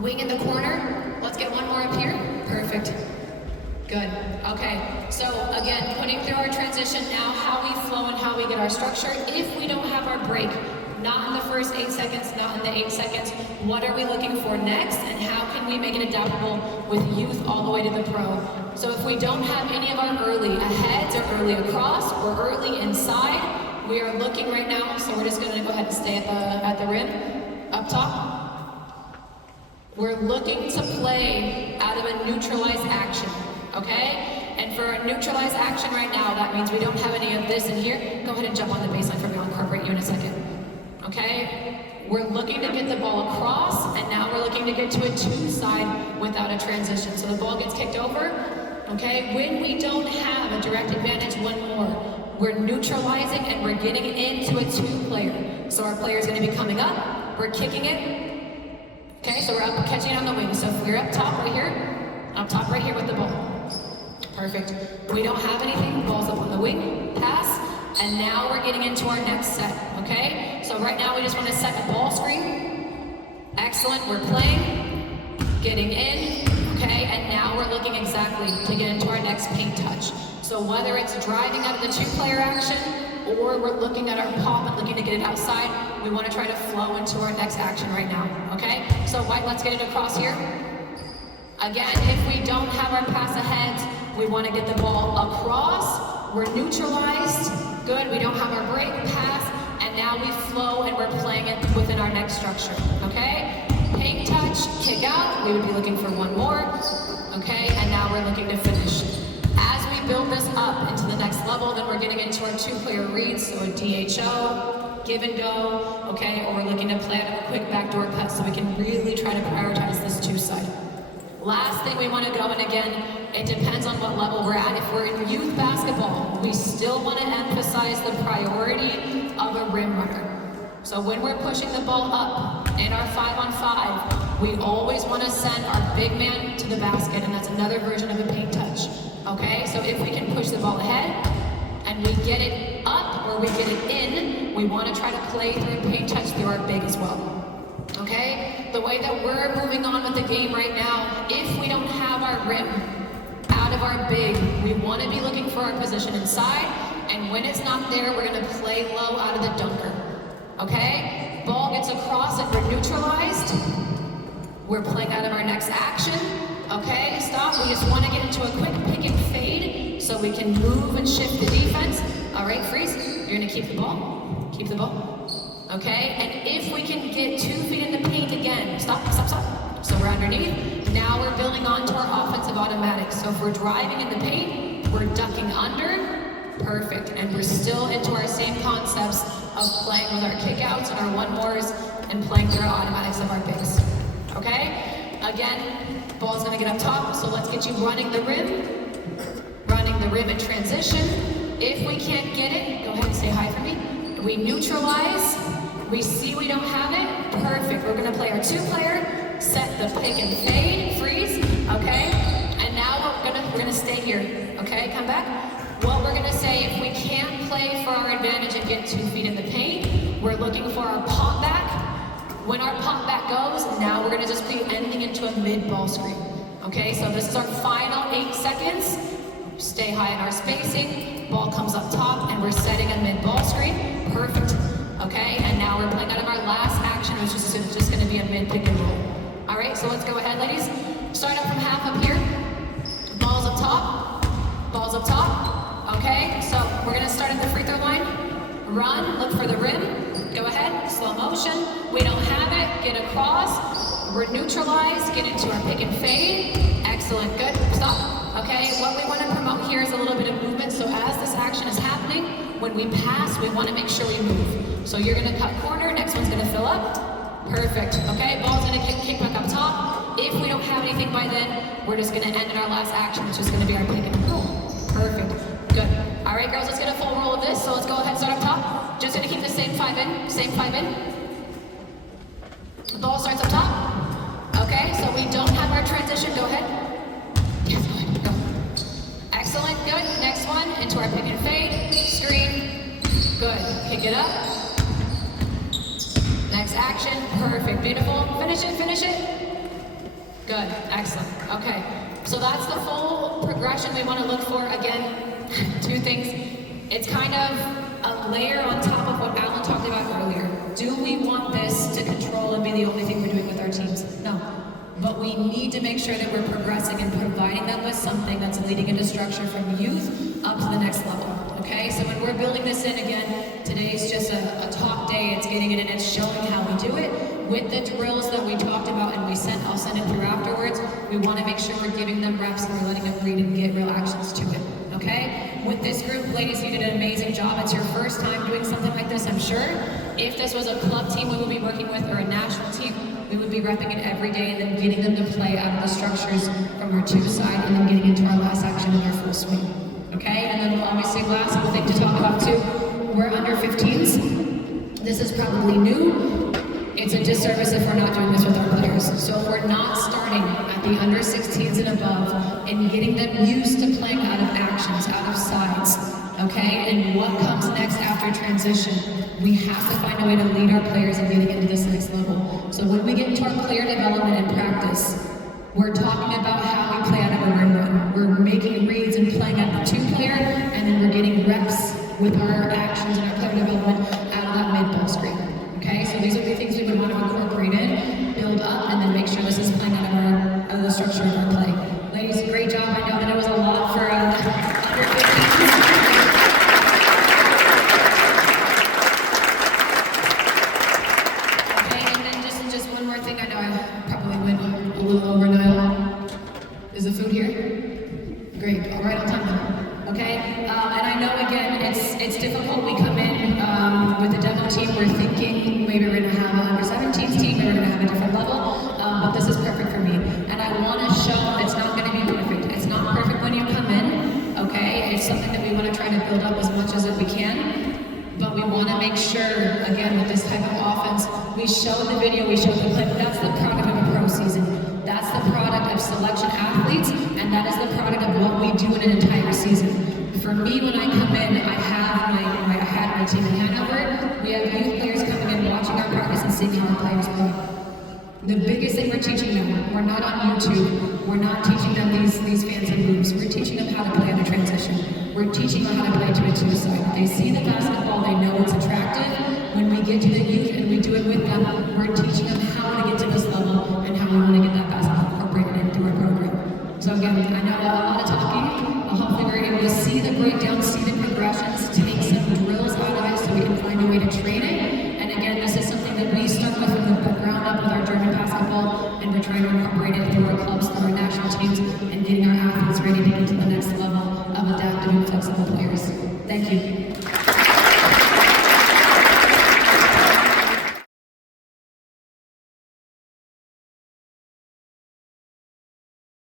Wing in the corner. Let's get one more up here. Perfect. Good. Okay. So again, putting through our transition now, how we flow and how we get our structure. If we don't have our break, not in the first 8 seconds, not in the 8 seconds, what are we looking for next, and how can we make it adaptable with youth all the way to the pro? So if we don't have any of our early aheads or early across or early inside, we are looking right now, so we're just going to go ahead and stay at the rim, up top. We're looking to play out of a neutralized action, okay? And for a neutralized action right now, that means we don't have any of this in here. Go ahead and jump on the baseline for me. I'll incorporate you in a second. Okay? We're looking to get the ball across, and now we're looking to get to a two side without a transition. So the ball gets kicked over, okay? When we don't have a direct advantage, one more. We're neutralizing and we're getting into a two-player. So our player's gonna be coming up, we're kicking it. Okay, so we're up catching it on the wing. So if we're up top right here with the ball. Perfect. We don't have anything, ball's up on the wing, pass. And now we're getting into our next set, okay? So right now we just want to set a ball screen. Excellent, we're playing, getting in, okay? And now we're looking exactly to get into our next paint touch. So whether it's driving out of the two-player action, or we're looking at our pop and looking to get it outside, we want to try to flow into our next action right now, okay? So White, let's get it across here. Again, if we don't have our pass ahead, we want to get the ball across, we're neutralized. Good, we don't have our break, pass, and now we flow and we're playing it within our next structure, okay? Paint touch, kick out, we would be looking for one more, okay? And now we're looking to finish. As we build this up into the next level, then we're getting into our two-player reads, so a DHO, give and go, okay? Or we're looking to play out of a quick backdoor cut so we can really try to prioritize this two-side. Last thing we want to go, and again, it depends on what level we're at. If we're in youth basketball, we still want to emphasize the priority of a rim runner. So when we're pushing the ball up in our 5-on-5, we always want to send our big man to the basket, and that's another version of a paint touch. Okay, so if we can push the ball ahead and we get it up or we get it in, we want to try to play through paint touch through our big as well. Okay, the way that we're moving on with the game right now, if we don't have our rim out of our big, we want to be looking for our position inside, and when it's not there, we're going to play low out of the dunker. Okay, ball gets across and we're neutralized. We're playing out of our next action. Okay, stop. We just want to get into a quick pick and fade so we can move and shift the defense. All right, freeze. You're going to keep the ball. Keep the ball. Okay, and if we can get 2 feet in the paint again, stop. So we're underneath. Now we're building onto our offensive automatics. So if we're driving in the paint, we're ducking under. Perfect. And we're still into our same concepts of playing with our kickouts and our one-mores and playing through our automatics of our bigs. Okay? Again, ball's gonna get up top, so let's get you running the rim. Running the rim in transition. If we can't get it, go ahead and say hi for me. We neutralize. We see we don't have it. Perfect. We're gonna play our two-player, set the pick and fade, freeze, okay? And now we're gonna stay here, okay? Come back. What we're gonna say, if we can't play for our advantage and get 2 feet in the paint, we're looking for our pop back. When our pop back goes, now we're gonna just be ending into a mid-ball screen, okay? So this is our final 8 seconds. Stay high in our spacing. Ball comes up top, and we're setting a mid-ball screen. Perfect. Okay, and now we're playing out of our last action, which is just going to be a mid-pick and roll. All right, so let's go ahead, ladies. Start up from half up here. Balls up top. Balls up top. Okay, so we're going to start at the free throw line. Run, look for the rim. Go ahead, slow motion. We don't have it. Get across. We're neutralized. Get into our pick and fade. Excellent, good. Stop. Okay, what we want to promote here is a little bit of movement. So as this action is happening, when we pass, we want to make sure we move. So you're going to cut corner, next one's going to fill up. Perfect. Okay, ball's going to kick back up top. If we don't have anything by then, we're just going to end in our last action, which is going to be our pick and roll. Perfect. Good. All right, girls, let's get a full roll of this. So let's go ahead and start up top. Just going to keep the same 5 in. Same 5 in. The ball starts up top. Okay, so we don't have our transition. Go ahead. Yes, go ahead. Go. Excellent. Good. Next one, into our pick and fade. Screen. Good. Kick it up. Next action. Perfect. Beautiful. Finish it. Finish it. Good, excellent. Okay, so that's the full progression we want to look for. Again, two things. It's kind of a layer on top of what Alan talked about earlier. Do we want this to control and be the only thing we're doing with our teams? No. But we need to make sure that we're progressing and providing them with something that's leading into structure from youth up to the next level. Okay, so when we're building this in again, today's just a talk day. It's getting it and it's showing how we do it. With the drills that we talked about and I'll send it through afterwards, we want to make sure we're giving them reps and we're letting them read and get real actions to it. Okay? With this group, ladies, you did an amazing job. It's your first time doing something like this, I'm sure. If this was a club team we would be working with or a national team, we would be repping it every day and then getting them to play out of the structures from our two side and then getting into our last action in our full swing. Okay? And then obviously last thing to talk about too, we're under 15s. This is probably new. It's a disservice if we're not doing this with our players. So if we're not starting at the under 16s and above and getting them used to playing out of actions, out of sides, okay? And what comes next after transition, we have to find a way to lead our players in getting into this next level. So when we get into our player development and practice, we're talking about how we play out of a ring run. We're making reads and playing out of the two-player, and then we're getting reps with our actions and our player development out of that mid-ball screen. Okay, so these would be things we would want to incorporate in, build up, and then make sure this is playing out of the structure of our play. Ladies, great job. I know that it was a lot for under 15. Okay, and then just one more thing. I know I probably went a little over now. Is the food here? Great, all right on time now. Okay, and I know again it's difficult. We come in with the demo team. We're thinking maybe we're going to have an under 17s team. Maybe we're going to have a different level. But this is perfect for me, and I want to show it's not going to be perfect. It's not perfect when you come in. Okay, it's something that we want to try to build up as much as we can. But we want to make sure, again, with this type of offense, we show the video, we show the clip. That's the product of a pro season. That's the product of selection athletes, and that is the product of what we do in an entire season. For me, when I come in, I had my team in Hanover. We have youth players coming in, watching our practice and seeing how our players play. The biggest thing we're teaching them, we're not on YouTube. We're not teaching them these fancy moves. We're teaching them how to play under transition. We're teaching them how to play to a two-side. They see the basketball, they know it's attractive. When we get to the youth and we do it with them, we're teaching them how to get to this level and how we want to get that basketball incorporated into our program. So again, I know a lot of talking, but hopefully we're able to see the breakdown, see the progressions, take some drills out of it so we can find a way to train it. And again, this is something that we start with from the ground up with our German basketball, and we're trying to incorporate it through our clubs, through our national teams, and getting our athletes ready to get to the next level of adaptive and flexible players. Thank you.